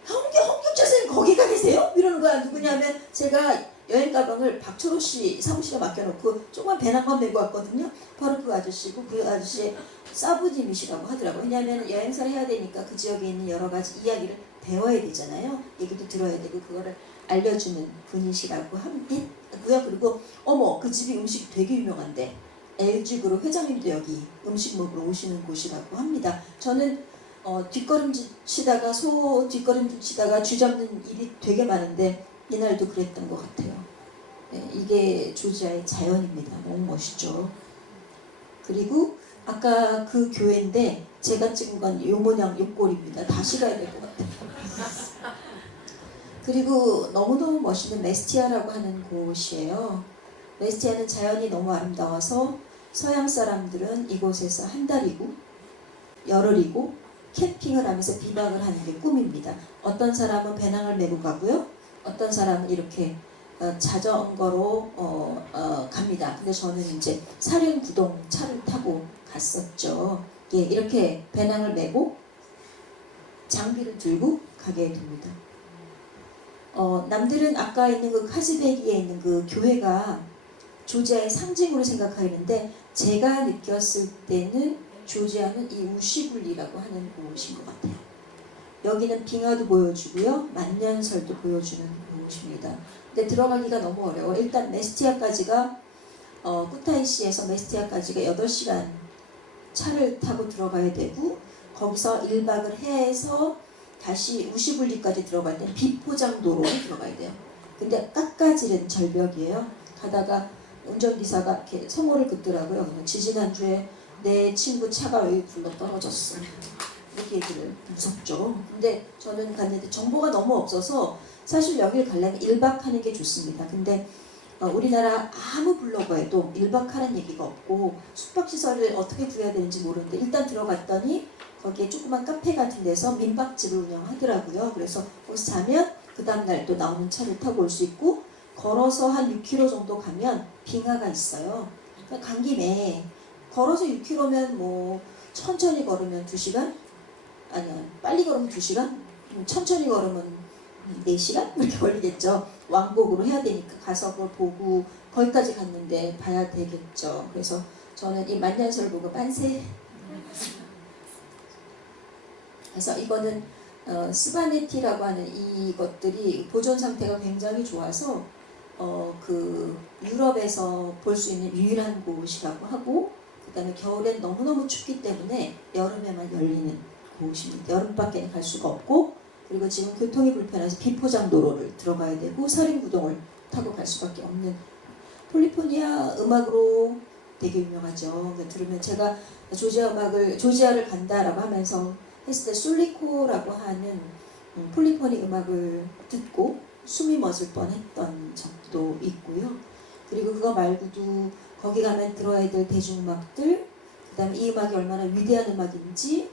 현경차세요? 거기가 계세요? 이러는 거야. 누구냐면 제가 여행 가방을 박철호 씨 사무실에 맡겨놓고 조그만 배낭만 메고 왔거든요. 바로 그 아저씨고 그 아저씨의 사부님이시라고 하더라고요. 왜냐하면 여행사를 해야 되니까 그 지역에 있는 여러 가지 이야기를 배워야 되잖아요. 얘기도 들어야 되고 그거를 알려주는 분이시라고 했고요. 그리고 어머 그 집이 음식이 되게 유명한데 LG 그룹 회장님도 여기 음식 먹으러 오시는 곳이라고 합니다. 저는 뒷걸음질 치다가 쥐 잡는 일이 되게 많은데 이날도 그랬던 것 같아요. 네, 이게 조지아의 자연입니다. 너무 멋있죠. 그리고 아까 그 교회인데 제가 찍은 건 요 모양 요 꼴입니다. 다시 가야 될 것 같아요. 그리고 너무너무 멋있는 메스티아라고 하는 곳이에요. 메스티아는 자연이 너무 아름다워서 서양 사람들은 이곳에서 한 달이고 열흘이고 캠핑을 하면서 비박을 하는 게 꿈입니다. 어떤 사람은 배낭을 메고 가고요. 어떤 사람은 이렇게 자전거로 갑니다. 근데 저는 이제 사륜구동 차를 타고 갔었죠. 예, 이렇게 배낭을 메고 장비를 들고 가게 됩니다. 남들은 아까 있는 그 카즈베기에 있는 그 교회가 조지아의 상징으로 생각하는데 제가 느꼈을 때는 조지아는 이 우시불리라고 하는 곳인 것 같아요. 여기는 빙하도 보여주고요. 만년설도 보여주는 곳입니다. 근데 들어가기가 너무 어려워. 일단 메스티아까지가 쿠타이시에서 메스티아까지가 8시간 차를 타고 들어가야 되고 거기서 1박을 해서 다시 우시불리까지 들어갈 때는 비포장도로로 들어가야 돼요. 근데 깎아지른 절벽이에요. 가다가 운전기사가 이렇게 성호를 긋더라고요. 지지난주에 내 친구 차가 여기 굴러 떨어졌어. 이렇게 얘기를 무섭죠. 근데 저는 갔는데 정보가 너무 없어서 사실 여기를 가려면 1박 하는 게 좋습니다. 근데 우리나라 아무 블로거에도 1박 하는 얘기가 없고 숙박시설을 어떻게 구해야 되는지 모르는데 일단 들어갔더니 거기에 조그만 카페 같은 데서 민박집을 운영하더라고요. 그래서 거기서 자면 그 다음날 또 나오는 차를 타고 올 수 있고 걸어서 한 6km 정도 가면 빙하가 있어요. 그러니까 간 김에 걸어서 6km면 뭐 천천히 걸으면 2시간? 아니요 빨리 걸으면 2시간? 천천히 걸으면 4시간? 이렇게 걸리겠죠. 왕복으로 해야 되니까 가서 그걸 보고 거기까지 갔는데 봐야 되겠죠. 그래서 저는 이 만년설 보고 만세. 그래서 이거는 스바네티라고 하는 이것들이 보존 상태가 굉장히 좋아서 그 유럽에서 볼 수 있는 유일한 곳이라고 하고 그 다음에 겨울엔 너무너무 춥기 때문에 여름에만 열리는 곳입니다. 여름밖에는 갈 수가 없고 그리고 지금 교통이 불편해서 비포장도로를 들어가야 되고 사륜구동을 타고 갈 수밖에 없는 폴리포니아 음악으로 되게 유명하죠. 들으면 제가 조지아를 간다라고 하면서 했을 때 솔리코라고 하는 폴리포니 음악을 듣고 숨이 멎을 뻔했던 적도 있고요. 그리고 그거 말고도 거기 가면 들어야 될 대중음악들, 그 다음에 이 음악이 얼마나 위대한 음악인지,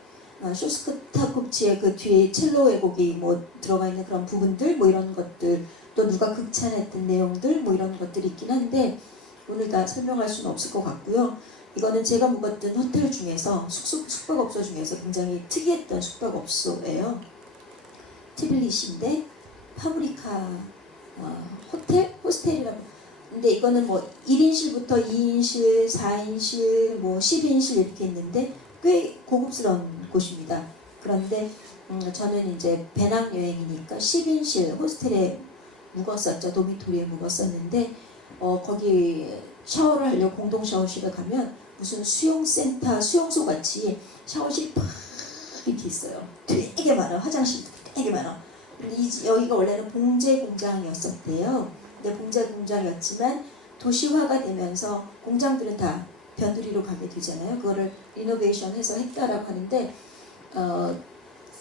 쇼스타코프치의 그 뒤에 첼로의 곡이 뭐 들어가 있는 그런 부분들, 뭐 이런 것들, 또 누가 극찬했던 내용들, 뭐 이런 것들이 있긴 한데 오늘 다 설명할 수는 없을 것 같고요. 이거는 제가 묵었던 호텔 중에서 숙박업소 중에서 굉장히 특이했던 숙박업소예요. 티빌리시인데 파브리카 호스텔이라고. 근데 이거는 뭐 1인실부터 2인실, 4인실, 뭐 10인실 이렇게 있는데 꽤 고급스러운 곳입니다. 그런데 저는 이제 배낭여행이니까 10인실 호스텔에 묵었었죠. 도미토리에 묵었었는데 거기 샤워를 하려고 공동 샤워실에 가면 무슨 수용센터, 수용소 같이 샤워실이 팍 이렇게 있어요. 되게 많아. 화장실도 되게 많아. 근데 여기가 원래는 봉제 공장이었었대요. 근데 봉제 공장이었지만 도시화가 되면서 공장들은 다 변두리로 가게 되잖아요. 그거를 리노베이션해서 했다라고 하는데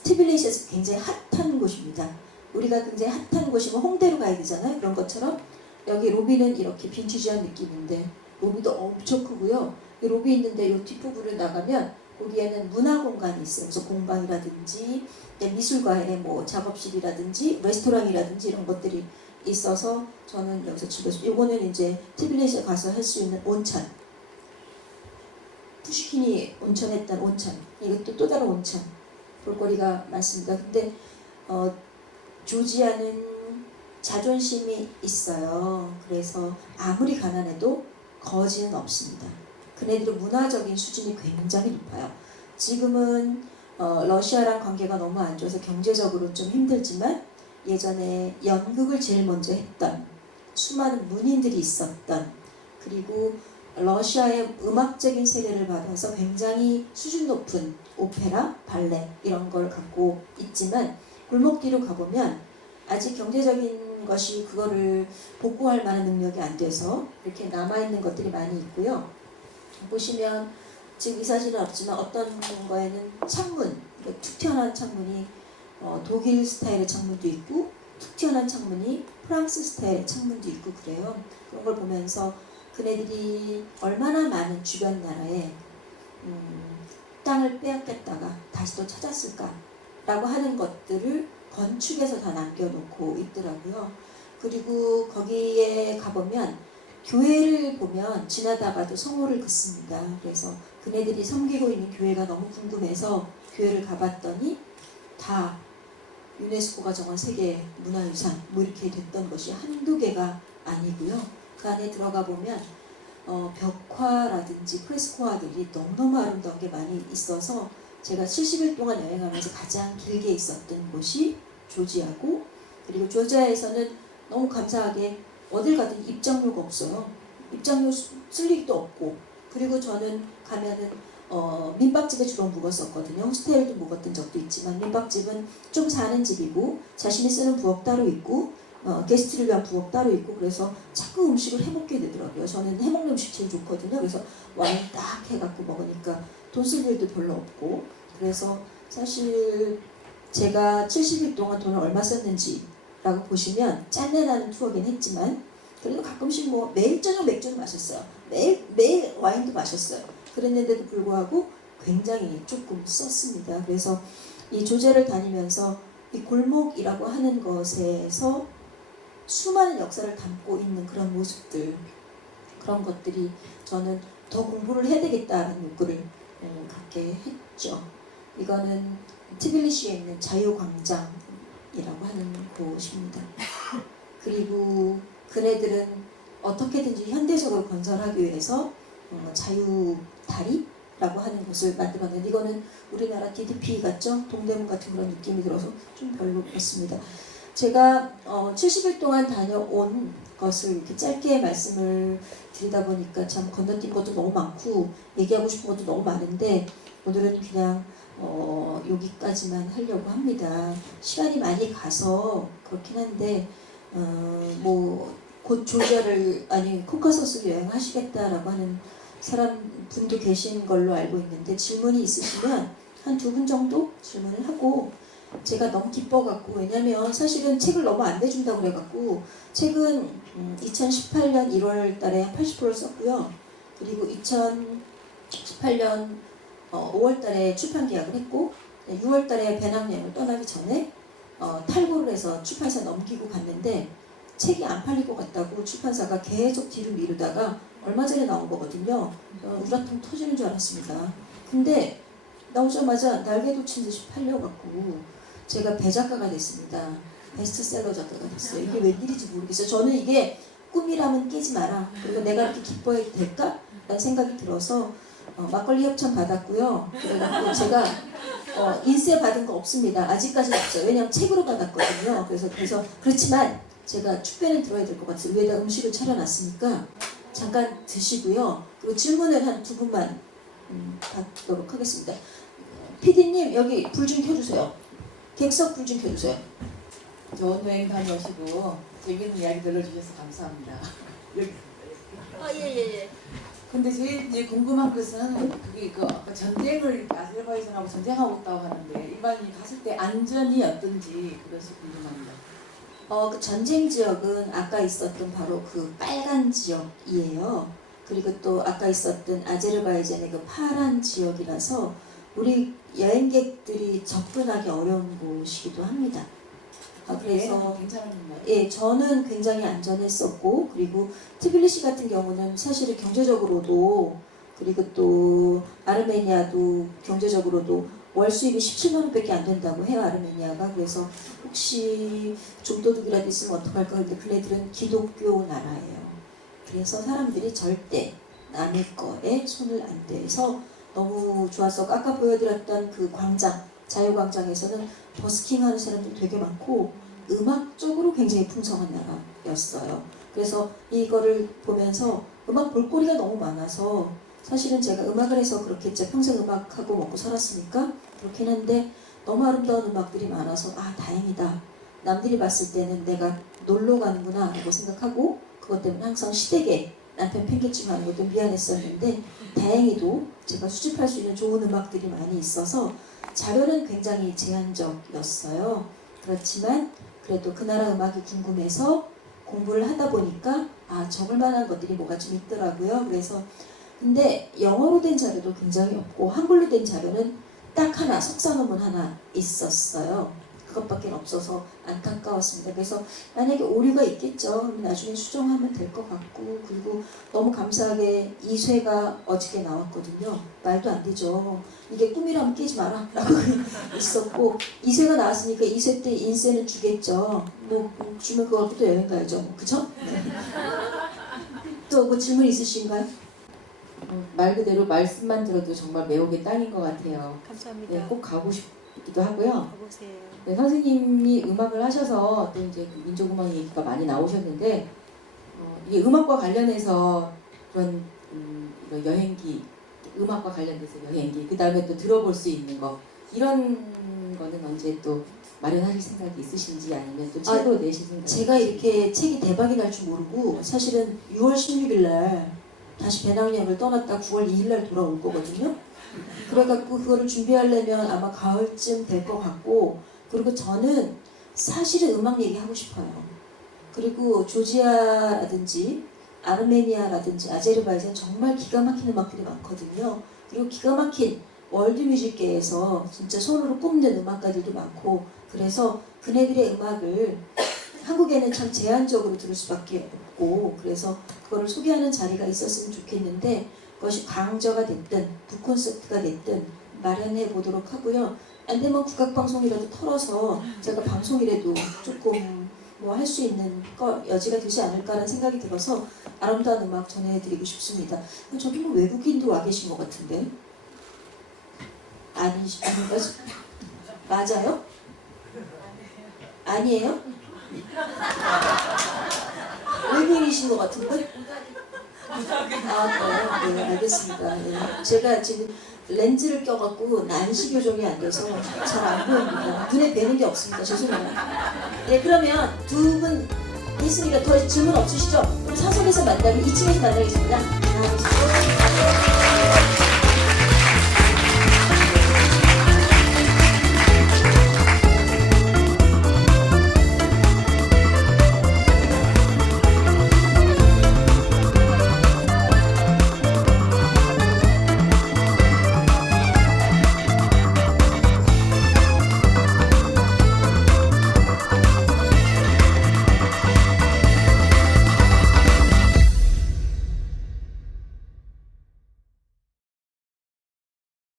티빌리시에서 굉장히 핫한 곳입니다. 우리가 굉장히 핫한 곳이면 홍대로 가야 되잖아요. 그런 것처럼 여기 로비는 이렇게 빈티지한 느낌인데 로비도 엄청 크고요. 이 로비 있는데 이 뒷부분을 나가면 거기에는 문화 공간이 있어요. 그래서 공방이라든지 미술과의 뭐 작업실이라든지 레스토랑이라든지 이런 것들이 있어서 저는 여기서 즐겼어요. 이거는 이제 티빌리시에 가서 할 수 있는 온천. 푸시킨이 온천했던 온천. 이것도 또 다른 온천. 볼거리가 많습니다. 근데 조지아는 자존심이 있어요. 그래서 아무리 가난해도 거지는 없습니다. 그네들의 문화적인 수준이 굉장히 높아요. 지금은 러시아랑 관계가 너무 안 좋아서 경제적으로 좀 힘들지만 예전에 연극을 제일 먼저 했던 수많은 문인들이 있었던 그리고 러시아의 음악적인 세례를 받아서 굉장히 수준 높은 오페라, 발레 이런 걸 갖고 있지만 골목길로 가보면 아직 경제적인 것이 그거를 복구할 만한 능력이 안 돼서 이렇게 남아있는 것들이 많이 있고요. 보시면 지금 이 사진은 없지만 어떤 거에는 창문, 툭 튀어나온 창문이 독일 스타일의 창문도 있고 툭 튀어나온 창문이 프랑스 스타일의 창문도 있고 그래요. 그런 걸 보면서 그네들이 얼마나 많은 주변 나라에 땅을 빼앗겼다가 다시 또 찾았을까라고 하는 것들을 건축에서 다 남겨놓고 있더라고요. 그리고 거기에 가보면 교회를 보면 지나다가도 성호를 긋습니다. 그래서 그네들이 섬기고 있는 교회가 너무 궁금해서 교회를 가봤더니 다 유네스코가 정한 세계 문화유산 뭐 이렇게 됐던 것이 한두 개가 아니고요. 그 안에 들어가 보면 벽화라든지 프레스코화들이 너무너무 아름다운 게 많이 있어서 제가 70일 동안 여행하면서 가장 길게 있었던 곳이 조지아고 그리고 조지아에서는 너무 감사하게 어딜 가든 입장료가 없어요. 입장료 쓸 일도 없고 그리고 저는 가면은 민박집에 주로 묵었었거든요. 호스텔도 묵었던 적도 있지만 민박집은 좀 사는 집이고 자신이 쓰는 부엌 따로 있고 게스트를 위한 부엌 따로 있고 그래서 자꾸 음식을 해먹게 되더라고요. 저는 해먹는 음식 제일 좋거든요. 그래서 와인 딱 해갖고 먹으니까 돈 쓸 일도 별로 없고 그래서 사실 제가 70일 동안 돈을 얼마 썼는지라고 보시면 짠내나는 투어긴 했지만 그래도 가끔씩 뭐 매일 저녁 맥주를 마셨어요. 매일 와인도 마셨어요. 그랬는데도 불구하고 굉장히 조금 썼습니다. 그래서 이 조제를 다니면서 이 골목이라고 하는 것에서 수많은 역사를 담고 있는 그런 모습들 그런 것들이 저는 더 공부를 해야 되겠다는 욕구를 갖게 했죠. 이거는 티빌리시에 있는 자유광장이라고 하는 곳입니다. 그리고 그네들은 어떻게든지 현대적으로 건설하기 위해서 자유다리라고 하는 곳을 만들었는데 이거는 우리나라 DDP 같죠? 동대문 같은 그런 느낌이 들어서 좀 별로였습니다. 제가 70일 동안 다녀온 것을 이렇게 짧게 말씀을 드리다 보니까 참 건너뛴 것도 너무 많고 얘기하고 싶은 것도 너무 많은데 오늘은 그냥 여기까지만 하려고 합니다. 시간이 많이 가서 그렇긴 한데 뭐 곧 조지아를 아니 코카서스를 여행하시겠다라고 하는 분도 계신 걸로 알고 있는데 질문이 있으시면 한 2분 정도 질문을 하고 제가 너무 기뻐갖고 왜냐면 사실은 책을 너무 안 내준다고 그래갖고 책은 2018년 1월 달에 한 80%를 썼고요. 그리고 2018년 5월 달에 출판 계약을 했고 6월 달에 배낭여행을 떠나기 전에 탈고를 해서 출판사 넘기고 갔는데 책이 안 팔릴 것 같다고 출판사가 계속 뒤를 미루다가 얼마 전에 나온 거거든요. 우라통 터지는 줄 알았습니다. 근데 나오자마자 날개 돋친 듯이 팔려갖고 제가 배작가가 됐습니다. 베스트셀러 작가가 됐어요. 이게 웬일인지 모르겠어요. 저는 이게 꿈이라면 깨지 마라. 그리고 내가 이렇게 기뻐해도 될까? 라는 생각이 들어서 막걸리 협찬 받았고요. 그래서 제가 인세 받은 거 없습니다. 아직까지는 없어요. 왜냐면 책으로 받았거든요. 그래서 그렇지만 제가 축배는 들어야 될 것 같아요. 위에다 음식을 차려놨으니까 잠깐 드시고요. 그리고 질문을 한 2분만 받도록 하겠습니다. PD님 여기 불 좀 켜주세요. 객석 불 좀 켜주세요. 좋은 여행 다녀오시고 재밌는 이야기 들려주셔서 감사합니다. 예예예. 근데 제일 이제 궁금한 것은 그게 아까 전쟁을 아제르바이잔하고 전쟁하고 있다고 하는데 일반인이 갔을 때 안전이 어떤지 그것이 궁금합니다. 그 전쟁 지역은 아까 있었던 바로 그 빨간 지역이에요. 그리고 또 아까 있었던 아제르바이잔의 그 파란 지역이라서 우리 여행객들이 접근하기 어려운 곳이기도 합니다. 그래서 괜찮은가요? 예, 저는 굉장히 안전했었고 그리고 트빌리시 같은 경우는 사실은 경제적으로도 그리고 또 아르메니아도 경제적으로도 월 수입이 17만 원밖에 안 된다고 해요, 아르메니아가. 그래서 혹시 좀도둑이라도 있으면 어떡할까. 근데 그네들은 기독교 나라예요. 그래서 사람들이 절대 남의 거에 손을 안 대서 너무 좋아서 아까 보여드렸던 그 광장, 자유광장에서는 버스킹 하는 사람들 되게 많고 음악적으로 굉장히 풍성한 나라였어요. 그래서 이거를 보면서 음악 볼거리가 너무 많아서 사실은 제가 음악을 해서 그렇게 제 평생 음악하고 먹고 살았으니까 그렇긴 한데 너무 아름다운 음악들이 많아서 아 다행이다. 남들이 봤을 때는 내가 놀러 가는구나 라고 생각하고 그것 때문에 항상 시댁에 남편 팽개침 하는 것도 미안했었는데 다행히도 제가 수집할 수 있는 좋은 음악들이 많이 있어서 자료는 굉장히 제한적이었어요. 그렇지만 그래도 그 나라 음악이 궁금해서 공부를 하다 보니까 아 적을 만한 것들이 뭐가 좀 있더라고요. 그래서 근데 영어로 된 자료도 굉장히 없고 한글로 된 자료는 딱 하나, 석사 논문 하나 있었어요. 그것밖에 없어서 안타까웠습니다. 그래서 만약에 오류가 있겠죠. 그럼 나중에 수정하면 될 것 같고 그리고 너무 감사하게 이쇠가 어저께 나왔거든요. 말도 안 되죠. 이게 꿈이라면 깨지 마라 라고 있었고 이쇠가 나왔으니까 이쇠 때 인쇄는 주겠죠. 뭐 주면 그거 갖고 또 여행 가야죠. 그죠? 또 뭐 질문 있으신가요? 말 그대로 말씀만 들어도 정말 매혹의 땅인 것 같아요. 감사합니다. 네, 꼭 가고 싶기도 하고요. 가보세요. 네, 선생님이 음악을 하셔서 또 이제 민족음악 얘기가 많이 나오셨는데 이게 음악과 관련해서 그런 이런 여행기, 음악과 관련돼서 여행기, 그 다음에 또 들어볼 수 있는 거 이런 거는 언제 또 마련하실 생각이 있으신지 아니면 또 책으로 내실 생각이 제가 이렇게 책이 대박이 날 줄 모르고 사실은 6월 16일 날 다시 배낭여행을 떠났다 9월 2일 날 돌아올 거거든요. 그래갖고 그거를 준비하려면 아마 가을쯤 될 것 같고 그리고 저는 사실은 음악 얘기하고 싶어요. 그리고 조지아라든지 아르메니아라든지 아제르바이잔 정말 기가 막힌 음악들이 많거든요. 그리고 기가 막힌 월드뮤직계에서 진짜 손으로 꼽는 음악가들도 많고 그래서 그네들의 음악을 한국에는 참 제한적으로 들을 수밖에 없고 그래서 그거를 소개하는 자리가 있었으면 좋겠는데 그것이 강저가 됐든 북콘서트가 됐든 마련해 보도록 하고요. 안 되면 국악방송이라도 털어서 제가 방송이라도 조금 뭐 할 수 있는 여지가 되지 않을까라는 생각이 들어서 아름다운 음악 전해드리고 싶습니다. 저기 뭐 외국인도 와 계신 것 같은데 아닌가? 맞아요? 아니에요? 외국인이신 것 같은데? 아, 네, 알겠습니다. 네. 제가 지금 렌즈를 껴갖고 난시 교정이 안 돼서 잘 안 보입니다. 눈에 뵈는 게 없습니다. 죄송해요. 네, 그러면 두 분 있으니까 더 질문 없으시죠? 그럼 사석에서 만나기 2층에서 만나겠습니다.